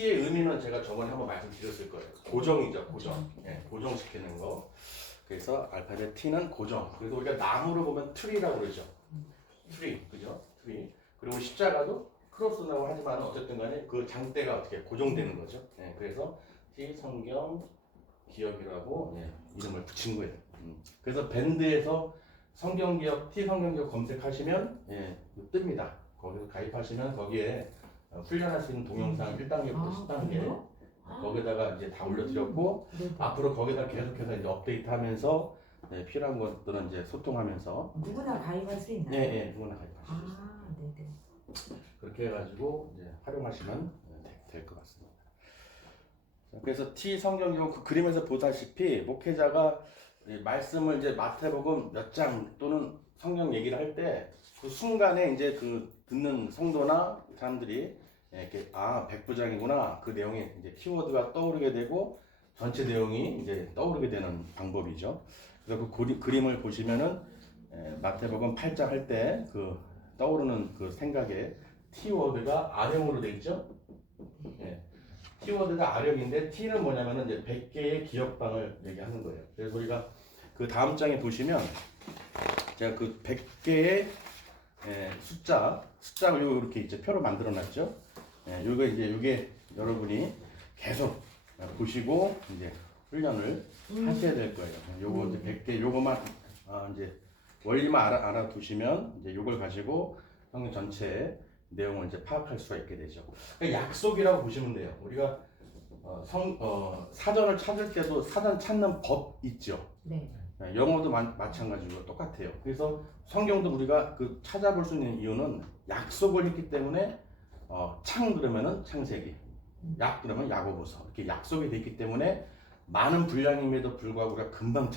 T의 의미는 제가 저번에 한번 말씀드렸을 거예요. 고정이죠, 고정. 예, 고정시키는 거. 그래서 알파벳 T는 고정. 그래서 우리가 나무를 보면 트리라고 그러죠. 트리, 그죠? 트리. 그리고 십자가도 크로스라고 하지만 어쨌든 간에 그 장대가 어떻게 고정되는 거죠. 예, 그래서 T 성경 기억이라고 이름을 붙인 거예요. 그래서 밴드에서 성경기억, T 성경기억 검색하시면 뜹니다. 거기서 가입하시면 거기에 훈련할 수 있는 동영상 1단계부터 10단계 거기다가 이제 다 올려드렸고 앞으로 거기다 계속해서 이제 업데이트하면서 필요한 것들은 이제 소통하면서 누구나 가입할 수 있나요? 네, 누구나 가입하실 수 있어요. 아, 네네. 그렇게 해가지고 이제 활용하시면 될 것 같습니다. 자, 그래서 T 성경기록 그 그림에서 보다시피 목회자가 말씀을 이제 마태복음 몇 장 또는 성경 얘기를 할 때 그 순간에 이제 그 듣는 성도나 사람들이 이렇게 백부장이구나 그 내용에 이제 키워드가 떠오르게 되고 전체 내용이 이제 떠오르게 되는 방법이죠. 그래서 그 그림을 보시면은 마태복음 8장 할 때 그 떠오르는 그 생각에 T워드가 아령으로 돼 있죠. T워드가 아령인데 T는 뭐냐면은 이제 100개의 기억방을 얘기하는 거예요. 그래서 우리가 그 다음 장에 보시면 제가 그 100개의 숫자를 이렇게 이제 표로 만들어 놨죠. 이게 여러분이 계속 보시고 이제 훈련을 하셔야 될 거예요. 요거 이제 100개 요거만 이제 원리만 알아두시면 이제 요걸 가지고 성경 전체 내용을 이제 파악할 수가 있게 되죠. 그러니까 약속이라고 보시면 돼요. 우리가 사전을 찾을 때도 사전 찾는 법 있죠. 네. 영어도 마찬가지로 똑같아요. 그래서 성경도 우리가 그 찾아볼 수 있는 이유는 약속을 했기 때문에 창 그러면은 창세기, 약 그러면 야고보서 이렇게 약속이 됐기 때문에 많은 분량임에도 불구하고 우리가 금방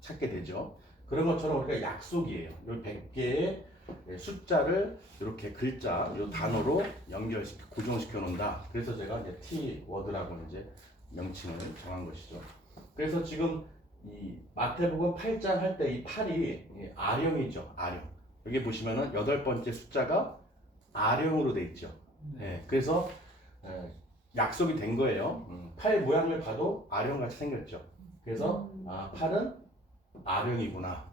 찾게 되죠. 그런 것처럼 우리가 약속이에요. 이 100개의 숫자를 이렇게 글자, 이 단어로 고정시켜 놓는다. 그래서 제가 이제 T 워드라고 이제 명칭을 정한 것이죠. 그래서 지금 이 마태복음 8장 할 때 이 8이 아령이죠. 아령. 여기 보시면은 8번째 숫자가 아령으로 돼 있죠. 그래서 약속이 된 거예요. 8 모양을 봐도 아령같이 생겼죠. 그래서 8은 아령이구나.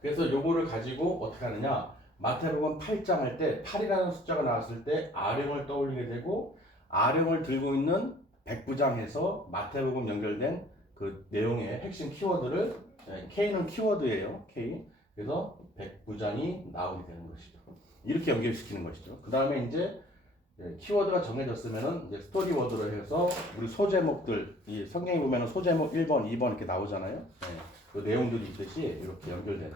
그래서 요거를 가지고 어떻게 하느냐? 마태복음 8장 할 때 8이라는 숫자가 나왔을 때 아령을 떠올리게 되고 아령을 들고 있는 백부장에서 마태복음 연결된 그 내용의 핵심 키워드를 K는 키워드예요. K. 그래서 백부장이 나오게 되는 것이죠. 이렇게 연결시키는 것이죠. 그 다음에 이제 키워드가 정해졌으면은 이제 스토리 워드로 해서 우리 소제목들 이 성경에 보면은 소제목 1번, 2번 이렇게 나오잖아요. 그 내용들이 있듯이 이렇게 연결되는.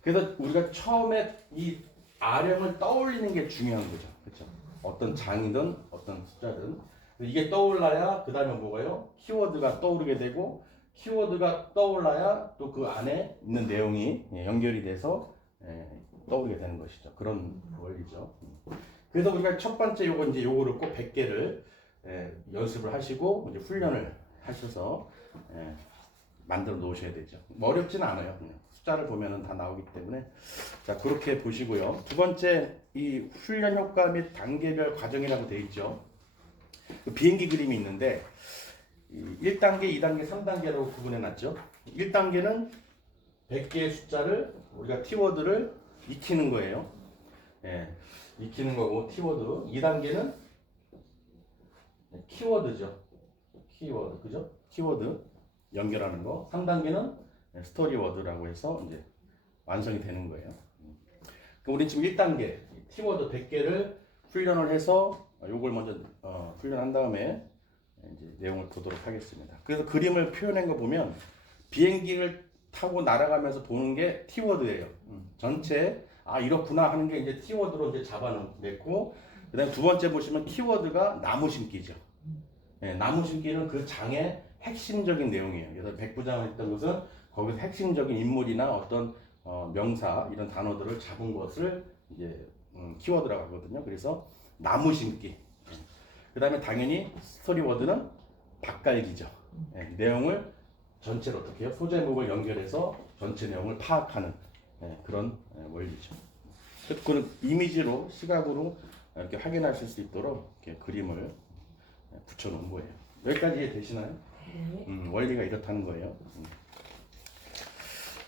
그래서 우리가 처음에 이 아령을 떠올리는 게 중요한 거죠. 그렇죠? 어떤 장이든 어떤 숫자든 이게 떠올라야 그 다음에 뭐가요? 키워드가 떠오르게 되고 키워드가 떠올라야 또 그 안에 있는 내용이 연결이 돼서 떠오르게 되는 것이죠. 그런 원리죠. 그래서 우리가 첫 번째 요거를 꼭 100개를 연습을 하시고 이제 훈련을 하셔서 만들어 놓으셔야 되죠. 뭐 어렵지는 않아요. 그냥 숫자를 보면은 다 나오기 때문에 자 그렇게 보시고요. 두 번째 이 훈련 효과 및 단계별 과정이라고 되어 있죠. 그 비행기 그림이 있는데 1단계, 2단계, 3단계라고 구분해 놨죠. 1단계는 100개의 숫자를 우리가 키워드를 익히는 거예요. 익히는 거고 키워드. 2단계는 키워드죠. 키워드, 그죠? 키워드 연결하는 거. 3단계는 스토리 워드라고 해서 이제 완성이 되는 거예요. 그럼 우리 지금 1단계 키워드 100개를 훈련을 해서 요걸 먼저 훈련한 다음에 이제 내용을 보도록 하겠습니다. 그래서 그림을 표현한 거 보면 비행기를 타고 날아가면서 보는 게 T워드예요. 전체 이렇구나 하는 게 이제 T워드로 이제 잡아냈고 그다음에 두 번째 보시면 키워드가 나무 심기죠. 나무 심기는 그 장의 핵심적인 내용이에요. 그래서 백부장을 했던 것은 거기서 핵심적인 인물이나 어떤 명사 이런 단어들을 잡은 것을 이제 키워드라고 하거든요. 그래서 나무 심기. 그 다음에 당연히 스토리 워드는 밭갈기죠. 내용을 전체로 어떻게 해요? 소제목을 연결해서 전체 내용을 파악하는 그런 원리죠. 그런 이미지로 시각으로 이렇게 확인하실 수 있도록 이렇게 그림을 붙여 놓은 거예요. 여기까지 이해되시나요? 네. 원리가 이렇다는 거예요.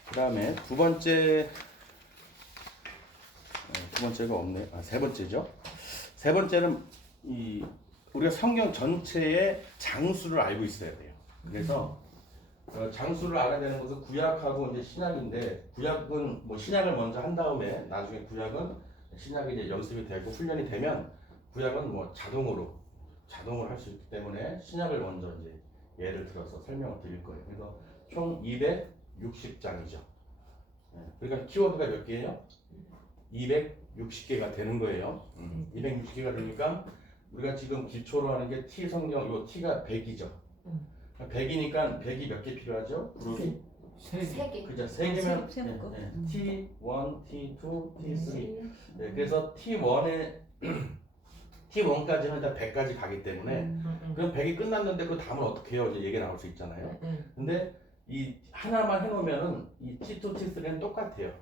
그 다음에 두 번째가 없네. 세 번째죠. 세 번째는 우리가 성경 전체의 장수를 알고 있어야 돼요. 그래서 장수를 알아야 되는 것은 구약하고 이제 신약인데, 구약은 뭐 신약을 먼저 한 다음에 나중에 구약은 신약이 이제 연습이 되고 훈련이 되면 구약은 뭐 자동으로 할 수 있기 때문에 신약을 먼저 이제 예를 들어서 설명을 드릴 거예요. 그래서 총 260장이죠. 그러니까 키워드가 몇 개예요? 260개가 되는 거예요. 260개가 되니까 우리가 지금 기초로 하는 게 T 성경, 요 T가 100이죠. 100이니까 100이 몇 개 필요하죠? 그룹이? 3개. 그죠? 3개면 세 묶어. T1, T2, T3. 그래서 T1에 T1까지는 다 100까지 가기 때문에 그럼 100이 끝났는데 그 다음은 어떻게 해요? 이제 얘기가 나올 수 있잖아요. 근데 이 하나만 해놓으면은 이 T2, T3는 똑같아요.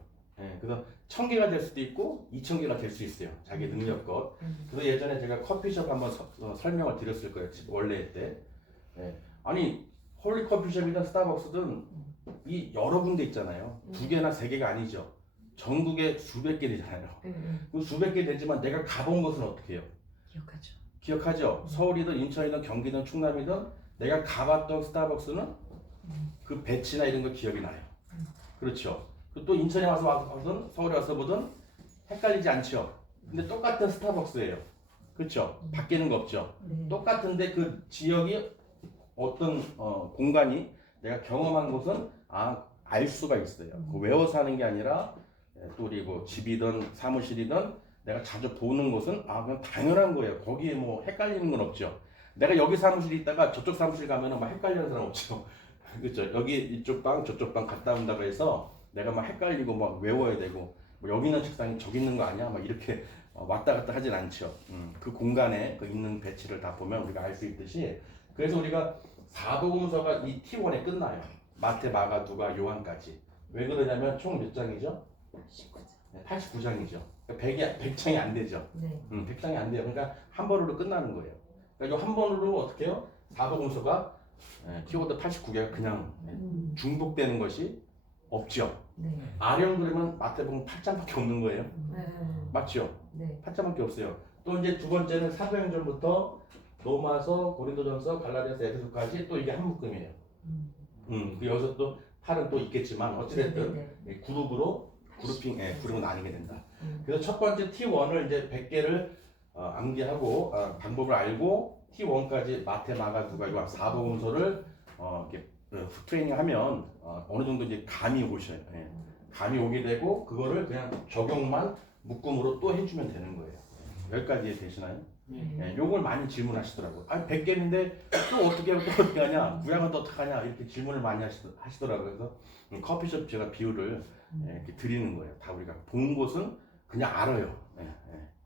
그래서 1000개가 될 수도 있고 2000개가 될 수 있어요. 자기 능력껏. 그래서 예전에 제가 커피숍 한번 설명을 드렸을 거예요. 원래 때. 아니 홀리 커피숍이든 스타벅스든 이 여러 군데 있잖아요. 2개나 3개가 아니죠. 전국에 수백 개 되잖아요. 그 수백 개 되지만 내가 가본 곳은 어떻게 해요? 기억하죠. 기억하죠? 서울이든 인천이든 경기든 충남이든 내가 가봤던 스타벅스는 그 배치나 이런 거 기억이 나요. 그렇죠? 또 인천에 와서 서울에 와서 보든 헷갈리지 않죠? 근데 똑같은 스타벅스예요. 그렇죠? 바뀌는 거 없죠? 네. 똑같은데 그 지역이 어떤 공간이 내가 경험한 곳은 알 수가 있어요. 외워서 하는 게 아니라 또 우리 뭐 집이든 사무실이든 내가 자주 보는 곳은 그냥 당연한 거예요. 거기에 뭐 헷갈리는 건 없죠. 내가 여기 사무실에 있다가 저쪽 사무실 가면은 막 헷갈리는 사람 없죠. 그렇죠. 여기 이쪽 방 저쪽 방 갔다 온다고 해서 내가 막 헷갈리고 막 외워야 되고 뭐 여기 있는 책상이 저기 있는 거 아니야? 막 이렇게 왔다 갔다 하진 않죠. 그 공간에 그 있는 배치를 다 보면 우리가 알 수 있듯이, 그래서 우리가 사복음서가 이 T1에 끝나요. 마태, 마가, 누가, 요한까지. 왜 그러냐면 총 몇 장이죠? 89장이죠. 100장이 안 되죠. 네. 100장이 안 돼요. 그러니까 한 번으로 끝나는 거예요. 그러니까 이 한 번으로 어떻게 해요? 사복음서가 키워드 89개가 그냥 중복되는 것이 없죠. 네. 아령 그러면 마태복음 8장밖에 없는 거예요. 맞죠? 네. 8장밖에 없어요. 또 이제 두 번째는 사도행전부터 로마서, 고린도전서, 갈라디아서, 에베소까지 또 이게 한 묶음이에요. 그 여기서 또 8은 또 있겠지만 어찌됐든 그룹으로 나뉘게 된다. 그래서 첫 번째 T1을 이제 100개를 암기하고 방법을 알고 T1까지 마태, 마가, 누가, 요한 4복음서를 이렇게 트레이닝하면 어느 정도 이제 감이 오셔요. 감이 오게 되고 그거를 그냥 적용만 묶음으로 또 해주면 되는 거예요. 여기까지 되시나요? 요걸 많이 질문하시더라고요. 100개인데 또 어떻게 하냐? 구약은 또 어떻게 하냐? 이렇게 질문을 많이 하시더라고요. 그래서 커피숍 제가 비유를 이렇게 드리는 거예요. 다 우리가 본 곳은 그냥 알아요.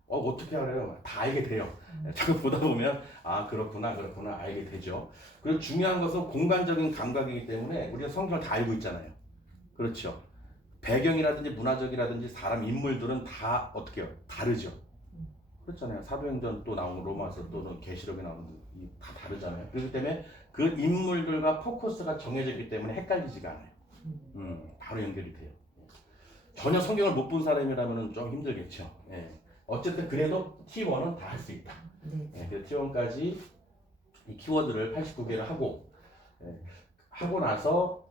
어떻게 알아요? 다 알게 돼요. 자꾸 보다 보면 그렇구나 알게 되죠. 그리고 중요한 것은 공간적인 감각이기 때문에 우리가 성경을 다 알고 있잖아요. 그렇죠. 배경이라든지 문화적이라든지 사람 인물들은 다 어떻게 해요? 다르죠. 그렇잖아요. 사도행전 또 나오는 로마서 또는 계시록에 나오는 다 다르잖아요. 그렇기 때문에 그 인물들과 포커스가 정해져 있기 때문에 헷갈리지가 않아요. 바로 연결이 돼요. 전혀 성경을 못 본 사람이라면 좀 힘들겠죠. 어쨌든 그래도 T1은 다 할 수 있다. 그래서 T1까지 이 키워드를 89개를 하고 나서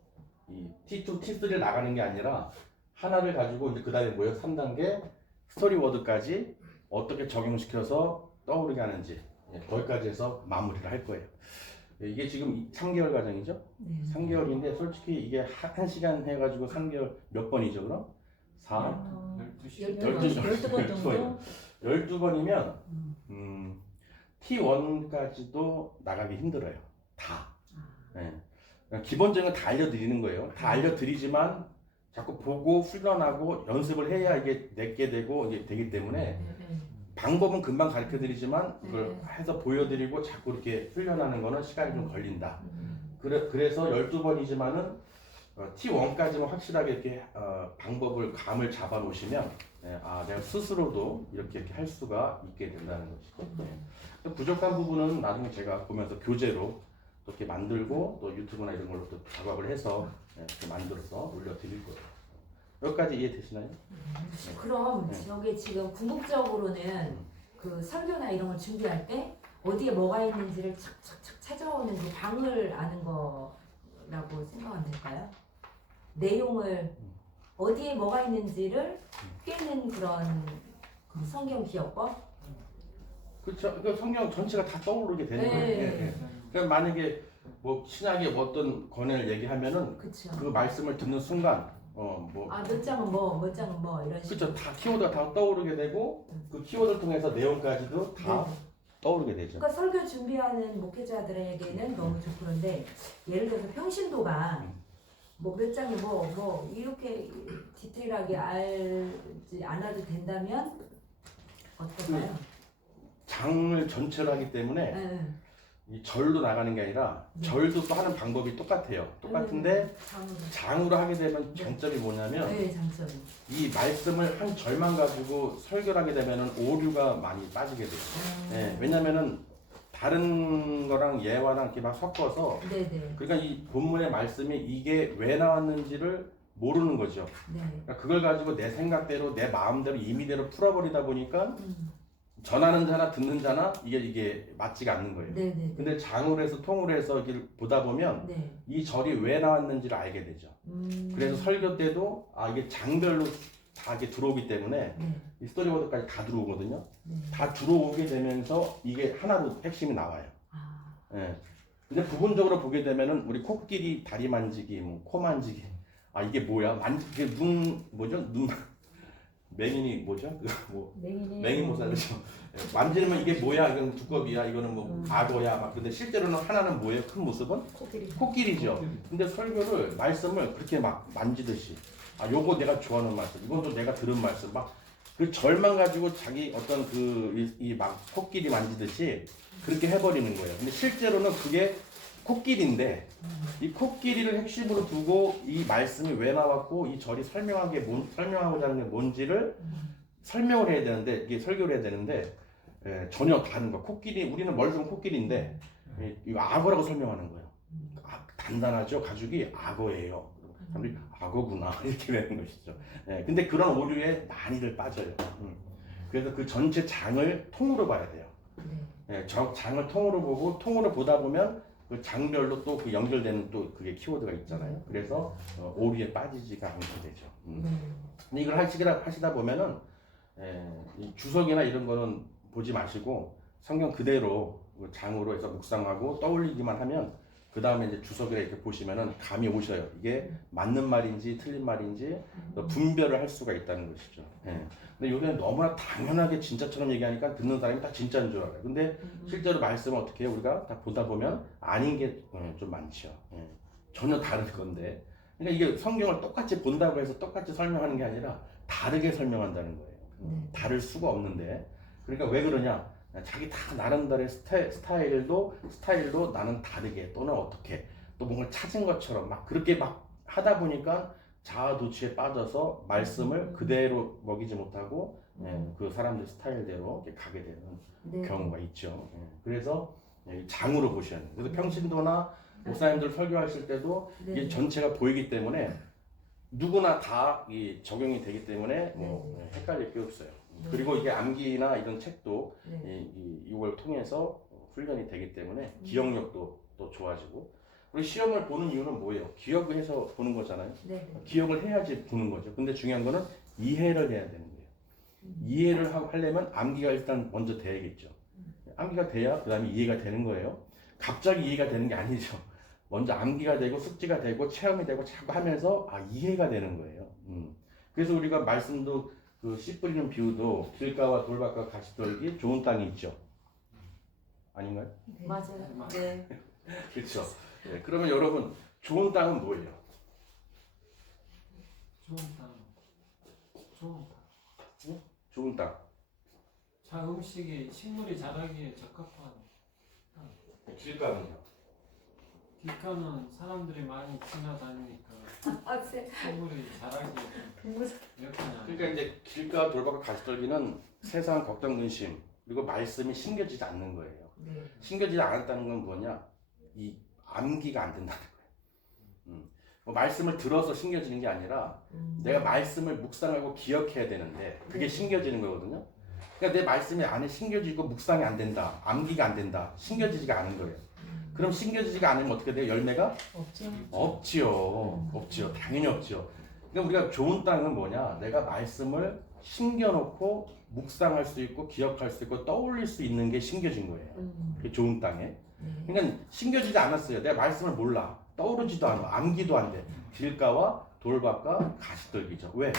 이 T2, T3를 나가는 게 아니라 하나를 가지고 이제 그 다음에 뭐예요? 3단계 스토리워드까지 어떻게 적용시켜서 떠오르게 하는지 거기까지 해서 마무리를 할 거예요. 이게 지금 3개월 과정이죠? 3개월인데 솔직히 이게 1시간 해가지고 3개월 몇 번이죠 그럼? 12번 정도? 12번이면 T1까지도 나가기 힘들어요. 다. 기본적인 건 다 알려드리는 거예요. 다 알려드리지만 자꾸 보고 훈련하고 연습을 해야 이게 내게 되고 이게 되기 때문에 방법은 금방 가르쳐 드리지만 그걸 해서 보여드리고 자꾸 이렇게 훈련하는 거는 시간이 좀 걸린다. 그래서 12번이지만은 T1까지만 확실하게 이렇게 방법을 감을 잡아 놓으시면 내가 스스로도 이렇게 할 수가 있게 된다는 것이죠. 부족한 부분은 나중에 제가 보면서 교재로 또 이렇게 만들고 또 유튜브나 이런 걸로 또 작업을 해서 이렇게 만들어서 올려드릴 거예요. 여기까지 이해되시나요? 그럼 네. 저게 지금 궁극적으로는 그 설교나 이런 걸 준비할 때 어디에 뭐가 있는지를 착착착 찾아오는 그 방을 아는 거라고 생각하면 될까요? 내용을 어디에 뭐가 있는지를 꿰는 그런 그 성경 기억법? 그렇죠. 그 성경 전체가 다 떠오르게 되는 네. 거예요. 그러니까 만약에 뭐 신약의 어떤 권해를 얘기하면은 그쵸. 그 말씀을 듣는 순간 뭐 몇 장은 몇 장은 이런 식으로. 그렇죠. 다 키워드가 다 떠오르게 되고 그 키워드를 통해서 내용까지도 다 네. 떠오르게 되죠. 그러니까 설교 준비하는 목회자들에게는 너무 좋고 그런데 예를 들어서 평신도가 뭐 몇 장이 이렇게 디테일하게 알지 않아도 된다면 어떨까요? 장을 전체로 하기 때문에 네. 이 절로 나가는 게 아니라 절도 또 하는 방법이 똑같아요. 똑같은데 장으로 하게 되면 장점이 뭐냐면 네, 장점이. 이 말씀을 한 절만 가지고 설교를 하게 되면은 오류가 많이 빠지게 돼요. 왜냐면은 다른 거랑 예화랑 이렇게 막 섞어서 네네. 그러니까 이 본문의 말씀이 이게 왜 나왔는지를 모르는 거죠. 네. 그러니까 그걸 가지고 내 생각대로 내 마음대로 임의대로 풀어버리다 보니까 음. 전하는 자나 듣는 자나 이게 맞지가 않는 거예요. 네네. 근데 장으로 해서 통으로 해서 이렇게 보다 보면 네. 이 절이 왜 나왔는지를 알게 되죠. 그래서 설교 때도 이게 장별로 다 이렇게 들어오기 때문에 네. 이 스토리보드까지 다 들어오거든요. 네. 다 들어오게 되면서 이게 하나로 핵심이 나와요. 아. 예. 근데 부분적으로 보게 되면은 우리 코끼리 다리 만지기, 뭐 코 만지기, 이게 뭐야? 이게 눈 뭐죠? 눈 맹인이 뭐죠? 맹인 모사 그렇죠. 만지면 이게 뭐야? 이건 두꺼비야. 이거는 뭐 악어야. 막 근데 실제로는 하나는 뭐예요? 큰 모습은 코끼리죠. 근데 설교를 말씀을 그렇게 막 만지듯이 요거 내가 좋아하는 말씀, 이것도 내가 들은 말씀, 막 그 절만 가지고 자기 어떤 이 막 코끼리 만지듯이 그렇게 해버리는 거예요. 근데 실제로는 그게 코끼리인데 이 코끼리를 핵심으로 두고 이 말씀이 왜 나왔고 이 절이 설명하고자 하는 게 뭔지를 설명을 해야 되는데 이게 설교를 해야 되는데 전혀 다른 거. 우리는 멀쩡한 코끼리인데 이 악어라고 설명하는 거예요. 단단하죠. 가죽이 악어예요. 사람들이 악어구나 이렇게 되는 것이죠. 근데 그런 오류에 많이들 빠져요. 그래서 그 전체 장을 통으로 봐야 돼요. 저 장을 통으로 보고 통으로 보다 보면 그 장별로 또 그 연결되는 또 그게 키워드가 있잖아요. 그래서 오류에 빠지지가 않게 되죠. 근데 이걸 하시다 보면은 이 주석이나 이런 거는 보지 마시고 성경 그대로 장으로 해서 묵상하고 떠올리기만 하면 그 다음에 이제 주석이라 이렇게 보시면은 감이 오셔요. 이게 맞는 말인지 틀린 말인지 분별을 할 수가 있다는 것이죠. 근데 요새는 너무나 당연하게 진짜처럼 얘기하니까 듣는 사람이 다 진짜인 줄 알아요. 근데 실제로 말씀을 어떻게 해요? 우리가 다 보다 보면 아닌 게 좀 많죠. 전혀 다른 건데. 그러니까 이게 성경을 똑같이 본다고 해서 똑같이 설명하는 게 아니라 다르게 설명한다는 거예요. 다를 수가 없는데. 그러니까 왜 그러냐? 자기 다 나름대로의 스타일도 나는 다르게 또는 어떻게 또 뭔가 찾은 것처럼 막 그렇게 막 하다 보니까 자아도취에 빠져서 말씀을 그대로 먹이지 못하고 그 사람들 스타일대로 이렇게 가게 되는 경우가 있죠. 그래서 장으로 보셔야 돼요. 그래서 평신도나 목사님들 설교하실 때도 이게 전체가 보이기 때문에 누구나 다 적용이 되기 때문에 헷갈릴 게 없어요. 그리고 이게 암기나 이런 책도 이걸 통해서 훈련이 되기 때문에 기억력도 또 좋아지고 우리 시험을 보는 이유는 뭐예요? 기억을 해서 보는 거잖아요. 기억을 해야지 보는 거죠. 근데 중요한 거는 이해를 해야 되는 거예요. 이해를 하려면 암기가 일단 먼저 돼야겠죠. 암기가 돼야 그 다음에 이해가 되는 거예요. 갑자기 이해가 되는 게 아니죠. 먼저 암기가 되고 숙지가 되고 체험이 되고 자꾸 하면서 이해가 되는 거예요. 그래서 우리가 말씀도 그 씨 뿌리는 비유도 길가와 돌밭과 같이 떨기 좋은 땅이 있죠. 아닌가요? 맞아요. 네. 그렇죠. 그러면 여러분 좋은 땅은 뭐예요? 좋은 땅. 자, 음식이 식물이 자라기에 적합한 길가는요? 길가는 사람들이 많이 지나다니니까 식물이 자라기 이렇게 하냐. 그러니까 이제 길가 돌박과 가시떨기는 세상 걱정 근심 그리고 말씀이 심겨지지 않는 거예요. 네. 심겨지지 않았다는 건 뭐냐? 이 암기가 안 된다는 거예요. 뭐 말씀을 들어서 심겨지는 게 아니라 내가 말씀을 묵상하고 기억해야 되는데 그게 심겨지는 거거든요. 그러니까 내 말씀이 안에 심겨지고 묵상이 안 된다, 암기가 안 된다, 심겨지지가 않은 거예요. 그럼 심겨지지가 않으면 어떻게 돼요? 열매가 없죠. 없지요. 없지요. 당연히 없지요. 그러니까 우리가 좋은 땅은 뭐냐? 내가 말씀을 심겨놓고 묵상할 수 있고 기억할 수 있고 떠올릴 수 있는 게 심겨진 거예요. 그게 좋은 땅에. 그러니까 심겨지지 않았어요. 내가 말씀을 몰라. 떠오르지도 않아. 암기도 안 돼. 길가와 돌밭과 가시떨기죠. 왜?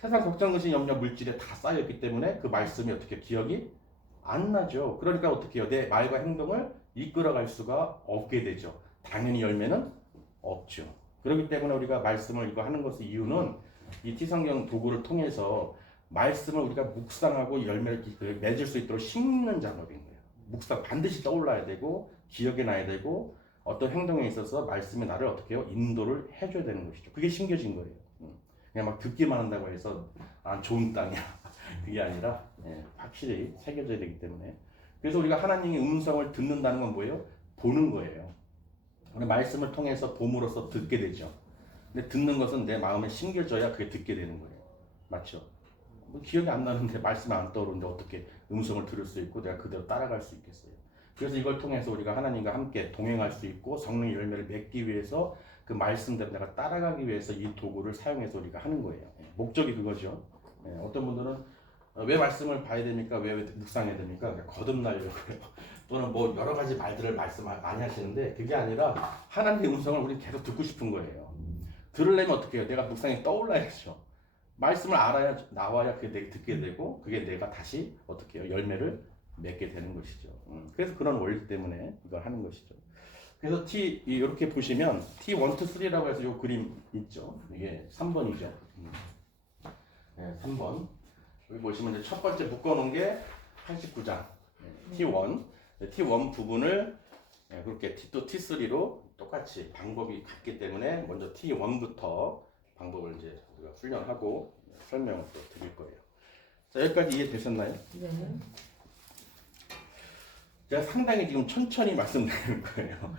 세상 걱정, 근심, 염려, 물질에 다 쌓여있기 때문에 그 말씀이 어떻게 기억이 안 나죠. 그러니까 어떻게 해요? 내 말과 행동을 이끌어갈 수가 없게 되죠. 당연히 열매는 없죠. 그렇기 때문에 우리가 말씀을 이거 하는 것의 이유는 이 T성경 도구를 통해서 말씀을 우리가 묵상하고 열매를 맺을 수 있도록 심는 작업인 거예요. 묵상 반드시 떠올라야 되고 기억에 놔야 되고 어떤 행동에 있어서 말씀이 나를 어떻게 해요? 인도를 해줘야 되는 것이죠. 그게 심겨진 거예요. 그냥 막 듣기만 한다고 해서 좋은 땅이야. 그게 아니라 확실히 새겨져야 되기 때문에 그래서 우리가 하나님의 음성을 듣는다는 건 뭐예요? 보는 거예요. 말씀을 통해서 봄으로써 듣게 되죠. 근데 듣는 것은 내 마음에 심겨져야 그게 듣게 되는 거예요. 맞죠? 뭐 기억이 안 나는데 말씀이 안 떠오르는데 어떻게 음성을 들을 수 있고 내가 그대로 따라갈 수 있겠어요. 그래서 이걸 통해서 우리가 하나님과 함께 동행할 수 있고 성령의 열매를 맺기 위해서 그 말씀대로 내가 따라가기 위해서 이 도구를 사용해서 우리가 하는 거예요. 목적이 그거죠. 어떤 분들은 왜 말씀을 봐야 됩니까? 왜 묵상해야 됩니까? 거듭나려고요. 또는 뭐 여러 가지 말들을 말씀 많이 하시는데 그게 아니라 하나님의 음성을 우리 계속 듣고 싶은 거예요. 들으려면 어떻게 해요? 내가 묵상이 떠올라야죠. 말씀을 알아야 나와야 그게 내가 듣게 되고 그게 내가 다시 어떻게 해요? 열매를 맺게 되는 것이죠. 그래서 그런 원리 때문에 이걸 하는 것이죠. 그래서 이렇게 보시면 T1, 2, 3라고 해서 이 그림 있죠. 이게 3번이죠. 3번. 여기 보시면 이제 첫 번째 묶어놓은 게 89장 T1. T1 부분을 그렇게 T2, T3로 똑같이 방법이 같기 때문에 먼저 T1부터 방법을 이제 우리가 훈련하고 설명을 또 드릴 거예요. 자, 여기까지 이해되셨나요? 네. 제가 상당히 지금 천천히 말씀드리는 거예요.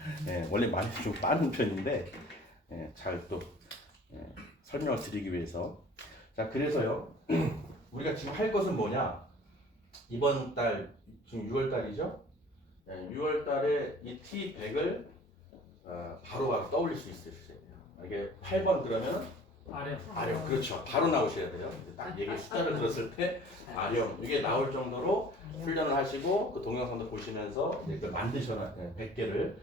원래 말이 좀 빠른 편인데 잘 또 설명을 드리기 위해서. 자, 그래서요. 우리가 지금 할 것은 뭐냐? 이번 달 지금 6월 달이죠. 6월 달에 이 T100을 바로 떠올릴 수 있으셔야 돼요. 이게 8번 그러면 아령. 그렇죠. 바로 나오셔야 돼요. 딱 얘기 숫자를 들었을 때 아령 이게 나올 정도로 훈련을 하시고 그 동영상도 보시면서 이제 그걸 만드셔라 100개를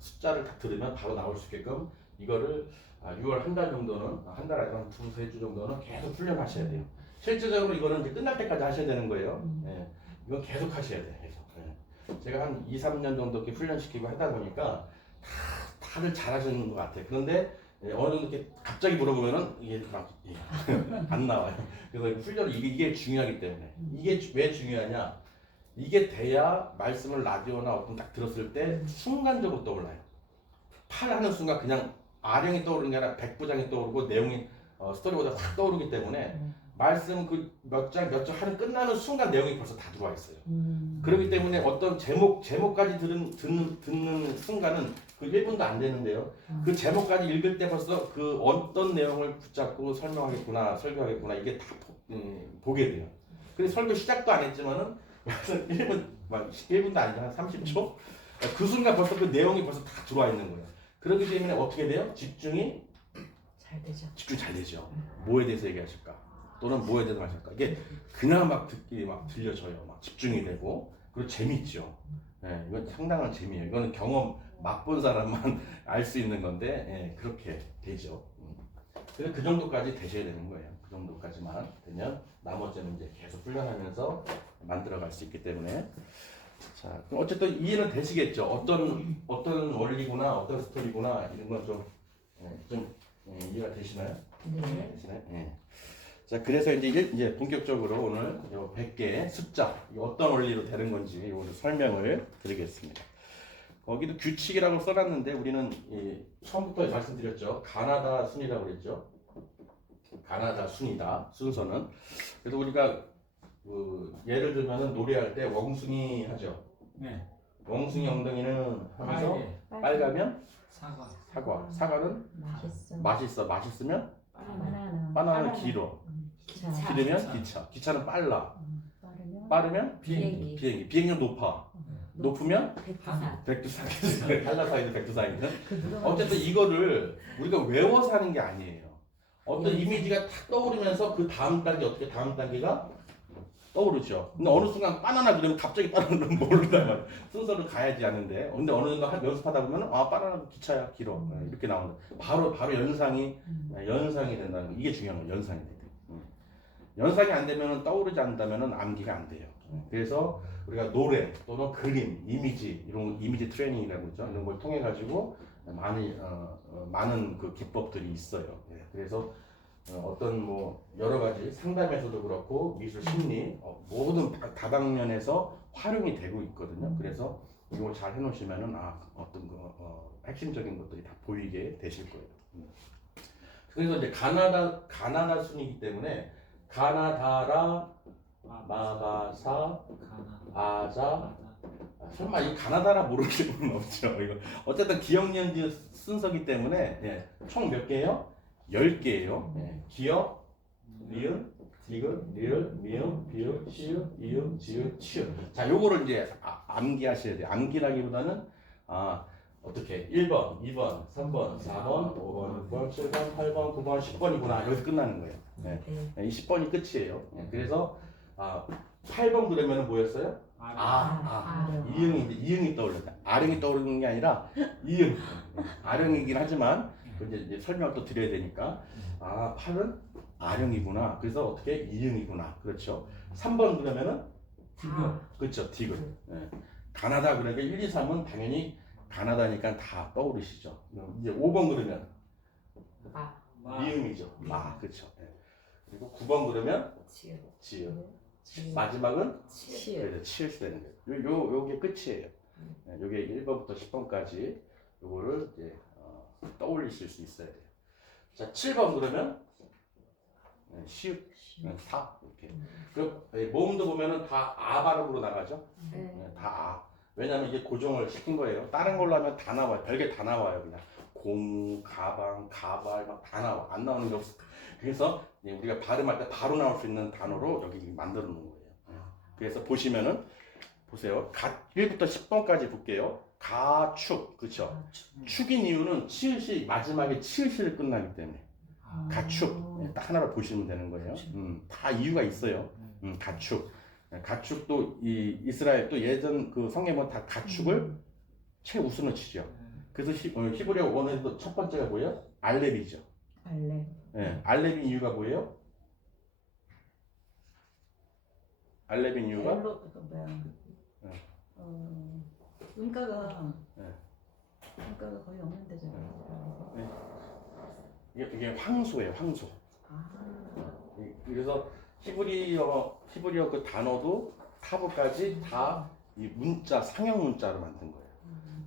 숫자를 딱 들으면 바로 나올 수 있게끔 이거를 6월 한 달 정도는 한 달 아니면 두세 주 정도는 계속 훈련하셔야 돼요. 실제적으로 이거는 이제 끝날 때까지 하셔야 되는 거예요. 이건 계속 하셔야 돼요. 계속. 제가 한 2, 3년 정도 이렇게 훈련시키고 하다 보니까 다들 잘하시는 것 같아요. 그런데 어느 정도 이렇게 갑자기 물어보면은 이게 막 안 나와요. 그래서 훈련 이게 중요하기 때문에 이게 왜 중요하냐? 이게 돼야 말씀을 라디오나 어떤 딱 들었을 때 순간적으로 떠올라요. 팔 하는 순간 그냥 아령이 떠오르는 게 아니라 백부장이 떠오르고 내용이 스토리보다 확 떠오르기 때문에 말씀 그 몇 장 하는 끝나는 순간 내용이 벌써 다 들어와 있어요. 그렇기 때문에 어떤 제목까지 듣는 순간은 그 1분도 안 되는데요. 그 제목까지 읽을 때 벌써 그 어떤 내용을 붙잡고 설명하겠구나, 설교하겠구나 이게 다 보게 돼요. 그래서 설교 시작도 안 했지만은 1분도 아니고 한 30초? 그 순간 벌써 그 내용이 벌써 다 들어와 있는 거예요. 그렇기 때문에 어떻게 돼요? 집중 잘 되죠. 뭐에 대해서 얘기하실까? 또는 뭐에 대해서 하실까? 이게 그냥 막 듣기 막 들려져요. 막 집중이 되고 그리고 재밌죠. 이건 상당한 재미예요. 이거는 경험 맛본 사람만 알 수 있는 건데 그렇게 되죠. 그래서 그 정도까지 되셔야 되는 거예요. 그 정도까지만 되면 나머지는 이제 계속 훈련하면서 만들어갈 수 있기 때문에 자, 그럼 어쨌든 이해는 되시겠죠. 어떤 원리구나, 어떤 스토리구나 이런 건 좀 이해가 되시나요? 네. 되시나요? 자, 그래서 이제 본격적으로 오늘 요 100개 숫자 어떤 원리로 되는 건지 오늘 설명을 드리겠습니다. 거기도 규칙이라고 써놨는데 우리는 처음부터 말씀드렸죠. 가나다 순이라고 그랬죠. 가나다 순이다 순서는. 그래서 우리가 예를 들면은 노래할 때 웡숭이 하죠. 네. 웡숭이 엉덩이는 하면서 빨개. 빨가면 사과. 사과, 사과는 맛있어. 맛있으면 바나나. 바나나는 길어, 기차. 기차. 길으면 기차, 기차는 빨라, 빠르면 빠르면 비행기. 비행기는 높아, 높으면 백두산. 백두산, 한라산이든 백두산이든. 그 누가 어쨌든 이거를 우리가 외워서 하는 게 아니에요. 어떤 예. 이미지가 탁 떠오르면서 그 다음 단계 어떻게 다음 단계가 떠오르죠. 근데 어느 순간 바나나 그러면 갑자기 바나나는 모른단 말이야. 순서를 가야지 하는데 근데 어느 정도 연습하다 보면 아 바나나 기차야 길어 이렇게 나온다. 바로 연상이 된다는 거. 이게 중요한 거예요. 연상이 돼요. 연상이 안 되면 떠오르지 않는다면 암기가 안 돼요. 그래서 우리가 노래 또는 그림, 이미지 이런 이미지 트레이닝이라고 그러죠. 이런 걸 통해 가지고 많은 그 기법들이 있어요. 그래서 어떤 뭐 여러 가지 상담에서도 그렇고 미술 심리 모든 다방면에서 활용이 되고 있거든요. 그래서 이걸 잘 해놓으시면은 어떤 핵심적인 것들이 다 보이게 되실 거예요. 그래서 이제 가나다 순이기 때문에 가나다라 마가사 아자 설마 이 가나다라 모르시는 분 없죠? 이거 어쨌든 기억연지 순서기 때문에 총 몇 개예요? 10개예요. 기억, 리을, 디귿, 리을, 미음, 비읍, 시읍, 이음, 지읒, 치읒. 자, 요거를 이제 암기하셔야 돼요. 암기라기보다는 어떻게 1번, 2번, 3번, 4번, 5번, 6번, 7번, 8번, 9번, 10번이구나. 여기서 끝나는 거예요. 이 10번이 끝이에요. 그래서 8번 그러면은 뭐였어요? 이응이 떠오른다. 아령이 떠오르는 게 아니라 이응. 아령이긴 하지만 이제 설명을 또 드려야 되니까 8은 아령이구나. 그래서 어떻게 이응이구나. 그렇죠. 3번 그러면은 디귿. 그렇죠. 디귿. 가나다 그러니까 1, 2, 3은 당연히 가나다니까 다 떠오르시죠. 이제 5번 그러면 미음이죠. 그렇죠. 그리고 9번 그러면 지읒. 마지막은 그래서 치읓이 되는 거예요. 요게 끝이에요. 요게 1번부터 10번까지 요거를 이제 떠올리실 수 있어야 돼요. 자, 7번 그러면 시읒, 사 이렇게. 그리고 모음도 보면은 다 발음으로 나가죠. 다 왜냐면 이게 고정을 시킨 거예요. 다른 걸로 하면 다 나와요. 별게 다 나와요. 그냥 고무, 가방, 가발 막 다 나와. 안 나오는 게 없어. 그래서 우리가 발음할 때 바로 나올 수 있는 단어로 여기 만들어 놓은 거예요. 그래서 보시면은 보세요. 1부터 10번까지 볼게요. 가축, 그렇죠? 축인 이유는 치읓이 마지막에 치읓이 끝나기 때문에 가축 딱 하나로 보시면 되는 거예요. 다 이유가 있어요. 가축. 가축도 이 이스라엘 또 예전 그 성경은 다 가축을 최우선으로 치죠. 그래서 히브리어 원어에서 첫 번째가 뭐예요? 알렙이죠. 알렙인 이유가 뭐예요? 알렙인 이유가 음가가 네. 음가가 거의 없는데 이게 황소예요. 황소. 그래서 히브리어 그 단어도 타브까지 다 이 문자 상형 문자로 만든 거예요.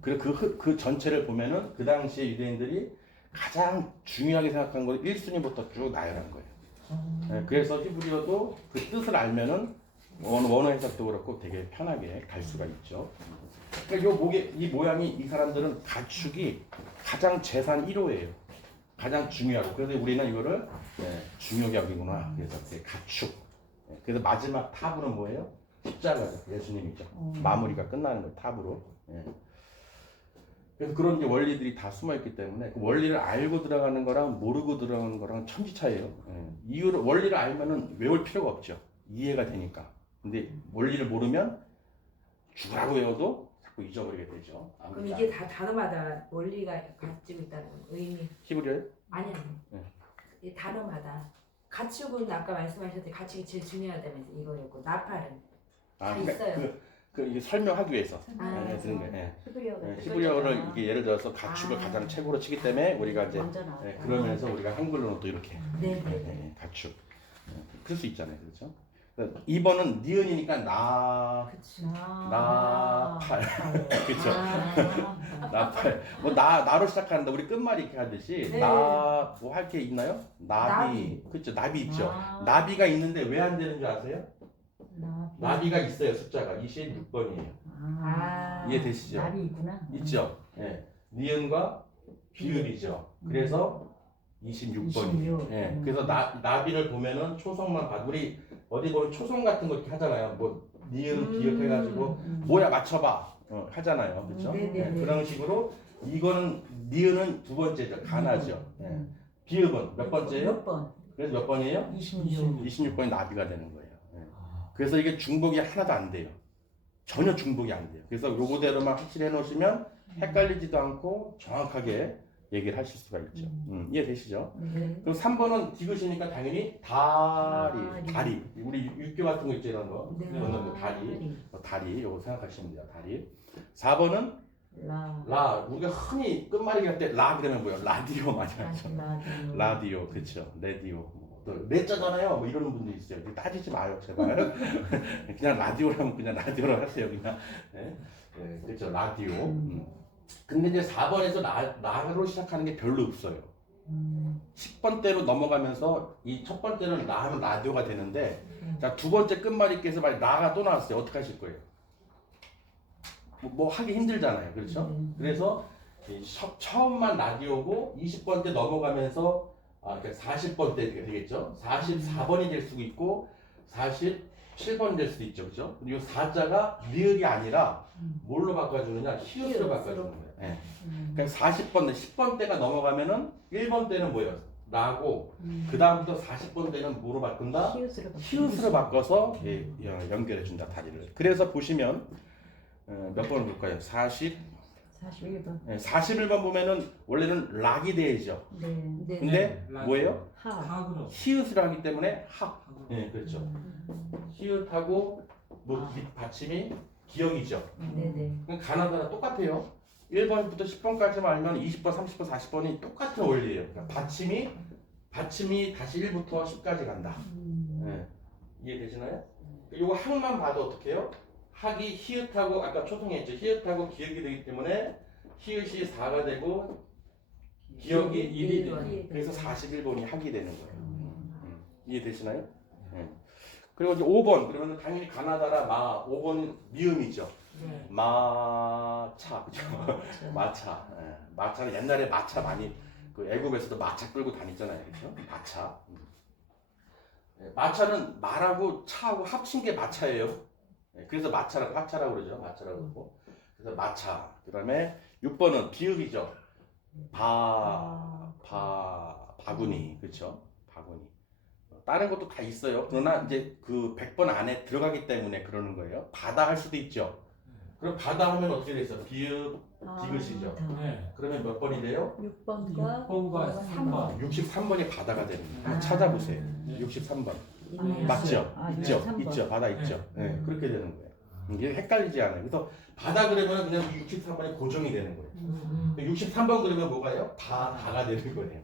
그리고 그 전체를 보면은 그 당시에 유대인들이 가장 중요하게 생각한 건 1순위부터 쭉 나열한 거예요. 그래서 히브리어도 그 뜻을 알면은 원어 해석도 그렇고 되게 편하게 갈 수가 있죠. 그러니까 이 모양이 이 사람들은 가축이 가장 재산 1호예요. 가장 중요하고 그래서 우리는 이거를 중요하게 여기구나. 그래서 가축. 그래서 마지막 탑으로 뭐예요? 십자가죠. 예수님이죠. 마무리가 끝나는 거예요. 탑으로. 그래서 그런 이제 원리들이 다 숨어 있기 때문에 그 원리를 알고 들어가는 거랑 모르고 들어가는 거랑 천지 차이예요. 이유를 원리를 알면은 외울 필요가 없죠. 이해가 되니까. 근데 원리를 모르면 죽으라고 외워도 자꾸 잊어버리게 되죠. 그럼 이게 다 단어마다 원리가 가지고 있다는 의미? 히브리어요? 아니. 이 단어마다 가축은 아까 말씀하셨듯이 가축이 제일 중요하다면서 이거였고 나팔은 다 있어요. 이게 설명하기 위해서 드는 거예요. 히브리어를 이게 예를 들어서 가축을 가장 최고로 치기 때문에 우리가 이제 그러면서 우리가 한글로는 또 이렇게 가축 쓸 수 있잖아요, 그렇죠? 2번은 니은이니까 그치. 나팔. 그쵸. 아, 나팔. 뭐 나로 시작하는데 우리 끝말이 이렇게 하듯이 네. 나 뭐 할 게 있나요? 나비. 나비. 그쵸. 나비 있죠. 아. 나비가 있는데 왜 안 되는 줄 아세요? 나비. 나비가 있어요. 숫자가 26번이에요. 아, 이해되시죠? 나비 있구나. 있죠. 예. 니은과 비읍이죠. 그래서 26번이에요. 26. 예. 그래서 나비를 보면은 초성만 봐. 우리 어디 보면 초성 같은 거 이렇게 하잖아요. 뭐 니은 비읍 해가지고 뭐야 맞춰봐 하잖아요. 그렇죠? 네네네. 그런 식으로 이거는 니은은 두 번째죠. 가나죠. 예. 비읍은 몇 번째예요? 몇 번? 그래서 몇 번이에요? 26. 26번이 나비가 되는 거예요. 예. 그래서 이게 중복이 하나도 안 돼요. 전혀 중복이 안 돼요. 그래서 요거대로만 확실히 해놓으시면 헷갈리지도 않고 정확하게 얘기를 하실 수가 있죠. 이해되시죠? 네. 그럼 3번은 디귿이니까 당연히 다리. 우리 육교 같은 거 있죠, 이런 거. 네. 이런 거 다리. 요거 생각하시면 돼요. 다리. 4번은 라. 우리가 흔히 끝말잇기 할 때 라 그러면 뭐예요? 라디오 많이 하죠. 라디오. 라디오, 그쵸. 레디오. 또 레짜잖아요. 뭐 이러는 분도 있어요. 따지지 마요, 제발. 그냥 라디오라면 그냥 라디오로 하세요, 그냥. 네, 그렇죠. 라디오. 근데 이제 4번에서 라로 시작하는 게 별로 없어요. 10번대로 넘어가면서 이 첫 번째는 라 하면 라디오가 되는데, 자, 두 번째 끝말잇기에서 만약 라가 또 나왔어요. 어떻게 하실 거예요? 뭐 하기 힘들잖아요. 그렇죠? 그래서 처음만 라디오고 20번 때 넘어가면서 40번 때 되겠죠. 44번이 될 수도 있고 47번이 될 수도 있죠. 그렇죠? 이 4자가 리을이 아니라 뭘로 바꿔주느냐? 히읗으로 바꿔주는 거예요. 네. 그러니까 40번, 10번 때가 넘어가면은 1번 때는 뭐예요? 라고 그 다음부터 40번 때는 뭐로 바꾼다? 히읗으로 바꿔서 연결해 준다 다리를. 그래서 보시면 몇 번을 볼까요? 41번. 41번 보면은 원래는 락이 돼야죠. 네. 네. 근데 네, 뭐예요? 하. 학으로. 히읗으로 하기 때문에 학. 네. 그렇죠. 히읗하고 뭐 받침이 기억이죠. 네네. 그럼 가나다랑 똑같아요. 1번부터 10번까지만 알면 20번, 30번, 40번이 똑같은 원리예요. 그러니까 받침이 다시 1부터 10까지 간다. 이해되시나요? 이거 학만 봐도 어떻게 해요? 학이 히읗하고 아까 초성했죠. 히읗하고 기억이 되기 때문에 히읗이 4가 되고 기억이 1이 돼요. 그래서 41번이 학이 되는 거예요. 이해되시나요? 그리고 이제 5번 그러면 당연히 가나다라 5번 미음이죠. 네. 마차 그죠? 마차. 마차는 옛날에 마차 많이 그 애국에서도 마차 끌고 다녔잖아요. 그렇죠? 마차. 마차는 말하고 차하고 합친 게 마차예요. 그래서 마차라고 합차라고 그러죠. 마차라고 그러고. 그래서 마차. 그다음에 6번은 비읍이죠. 바구니. 그렇죠? 바구니. 다른 것도 다 있어요. 그러나 이제 그 100번 안에 들어가기 때문에 그러는 거예요. 바다 할 수도 있죠. 그럼 바다 하면 어떻게 돼 있어? 비읍 디귿이죠. 네. 그러면 몇 번이 돼요? 6번과 6번과 3번. 63번이 바다가 되는 거예요. 한번 찾아보세요. 네. 63번. 있네요. 맞죠? 아, 있죠? 63번. 있죠? 바다 있죠? 네, 그렇게 되는 거예요. 이게 헷갈리지 않아요. 그래서 바다 그러면 그냥 63번이 고정이 되는 거예요. 63번 그러면 뭐가요? 다가 되는 거예요.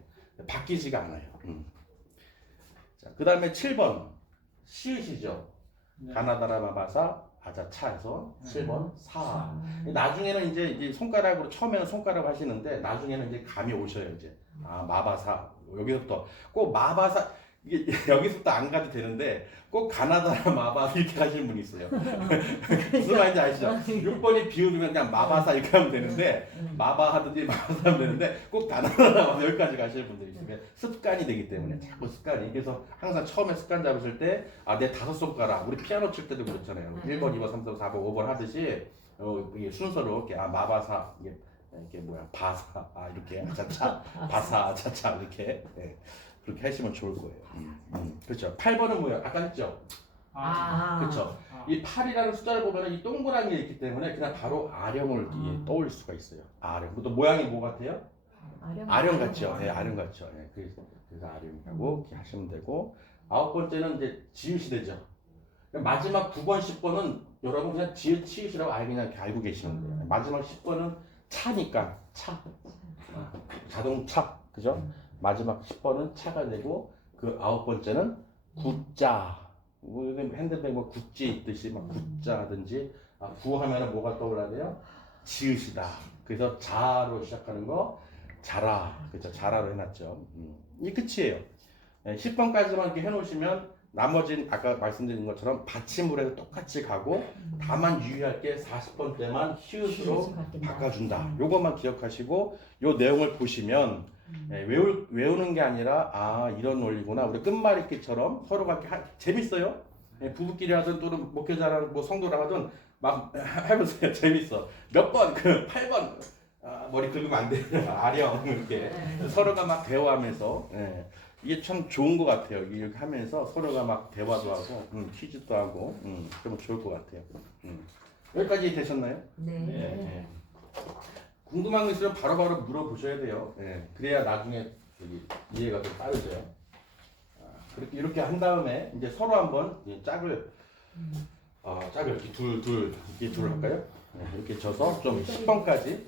바뀌지가 않아요. 자, 그 다음에 7번 시읒이죠. 네. 가나다라 마바사 아자차에서 7번 사. 나중에는 이제 손가락으로 처음에는 손가락 하시는데 나중에는 이제 감이 오셔요. 이제 마바사 여기서부터 꼭 마바사 이게 여기서부터 안 가도 되는데 꼭 가나다라 마바사 이렇게 하시는 분이 있어요. 무슨 말인지 아시죠? 6번이 비읍이면 그냥 마바사 이렇게 하면 되는데 마바 하든지 마바사 하면 되는데 꼭 가나다라 마바사 여기까지 가시는 분들이 있어요. 습관이 되기 때문에 자꾸 습관이. 그래서 항상 처음에 습관 잡으실 때 내 5손가락 우리 피아노 칠 때도 그렇잖아요. 1번, 2번, 3번, 4번, 5번 하듯이 이게 순서로 이렇게 마바사 이게 뭐야 바사 이렇게 아차차 바사 아차차 이렇게 그렇게 하시면 좋을 거예요. 그렇죠. 8번은 뭐예요? 아까 했죠. 그렇죠. 이 8이라는 숫자를 보면 이 동그라미에 있기 때문에 그냥 바로 아령을 떠올 수가 있어요. 아령. 또 모양이 뭐 같아요? 아령 같죠. 네, 아령 같죠. 네, 그래서 아령이라고 이렇게 하시면 되고 9번째는 이제 지읒이 되죠. 마지막 9번, 10번은 여러분 그냥 지읒, 치읒이라고 그냥 이렇게 알고 계시는 거예요. 마지막 10번은 차니까 차. 자동차. 그죠? 마지막 10번은 차가 되고 그 9번째는 구자. 핸드백 뭐 구찌 있듯이 막 구자든지 구하면은 뭐가 떠올라야 돼요? 지읒이다. 그래서 자로 시작하는 거 자라. 그렇죠. 자라로 해놨죠. 이 끝이에요. 10번까지만 이렇게 해놓으시면 나머지는 아까 말씀드린 것처럼 받침으로 해서 똑같이 가고 다만 유의할 게 40번 때만 히읗으로 바꿔준다. 요것만 기억하시고 요 내용을 보시면 외우는 게 아니라 이런 원리구나. 우리 끝말잇기처럼 서로가 이렇게 재밌어요. 부부끼리 하든 또는 목회자랑 뭐 성도랑 하든 막 해보세요. 재밌어. 몇 번? 8번. 머리 긁으면 안 돼요. 아령 이렇게 서로가 막 대화하면서 이게 참 좋은 것 같아요. 이렇게 하면서 서로가 막 대화도 하고 퀴즈도 하고 그러면 좋을 것 같아요. 여기까지 되셨나요? 네. 궁금한 거 있으면 바로바로 물어보셔야 돼요. 그래야 나중에 이해가 좀 빠르죠. 그렇게 이렇게 한 다음에 이제 서로 한번 짝을 이렇게 둘 할까요? 이렇게 져서 좀 10번까지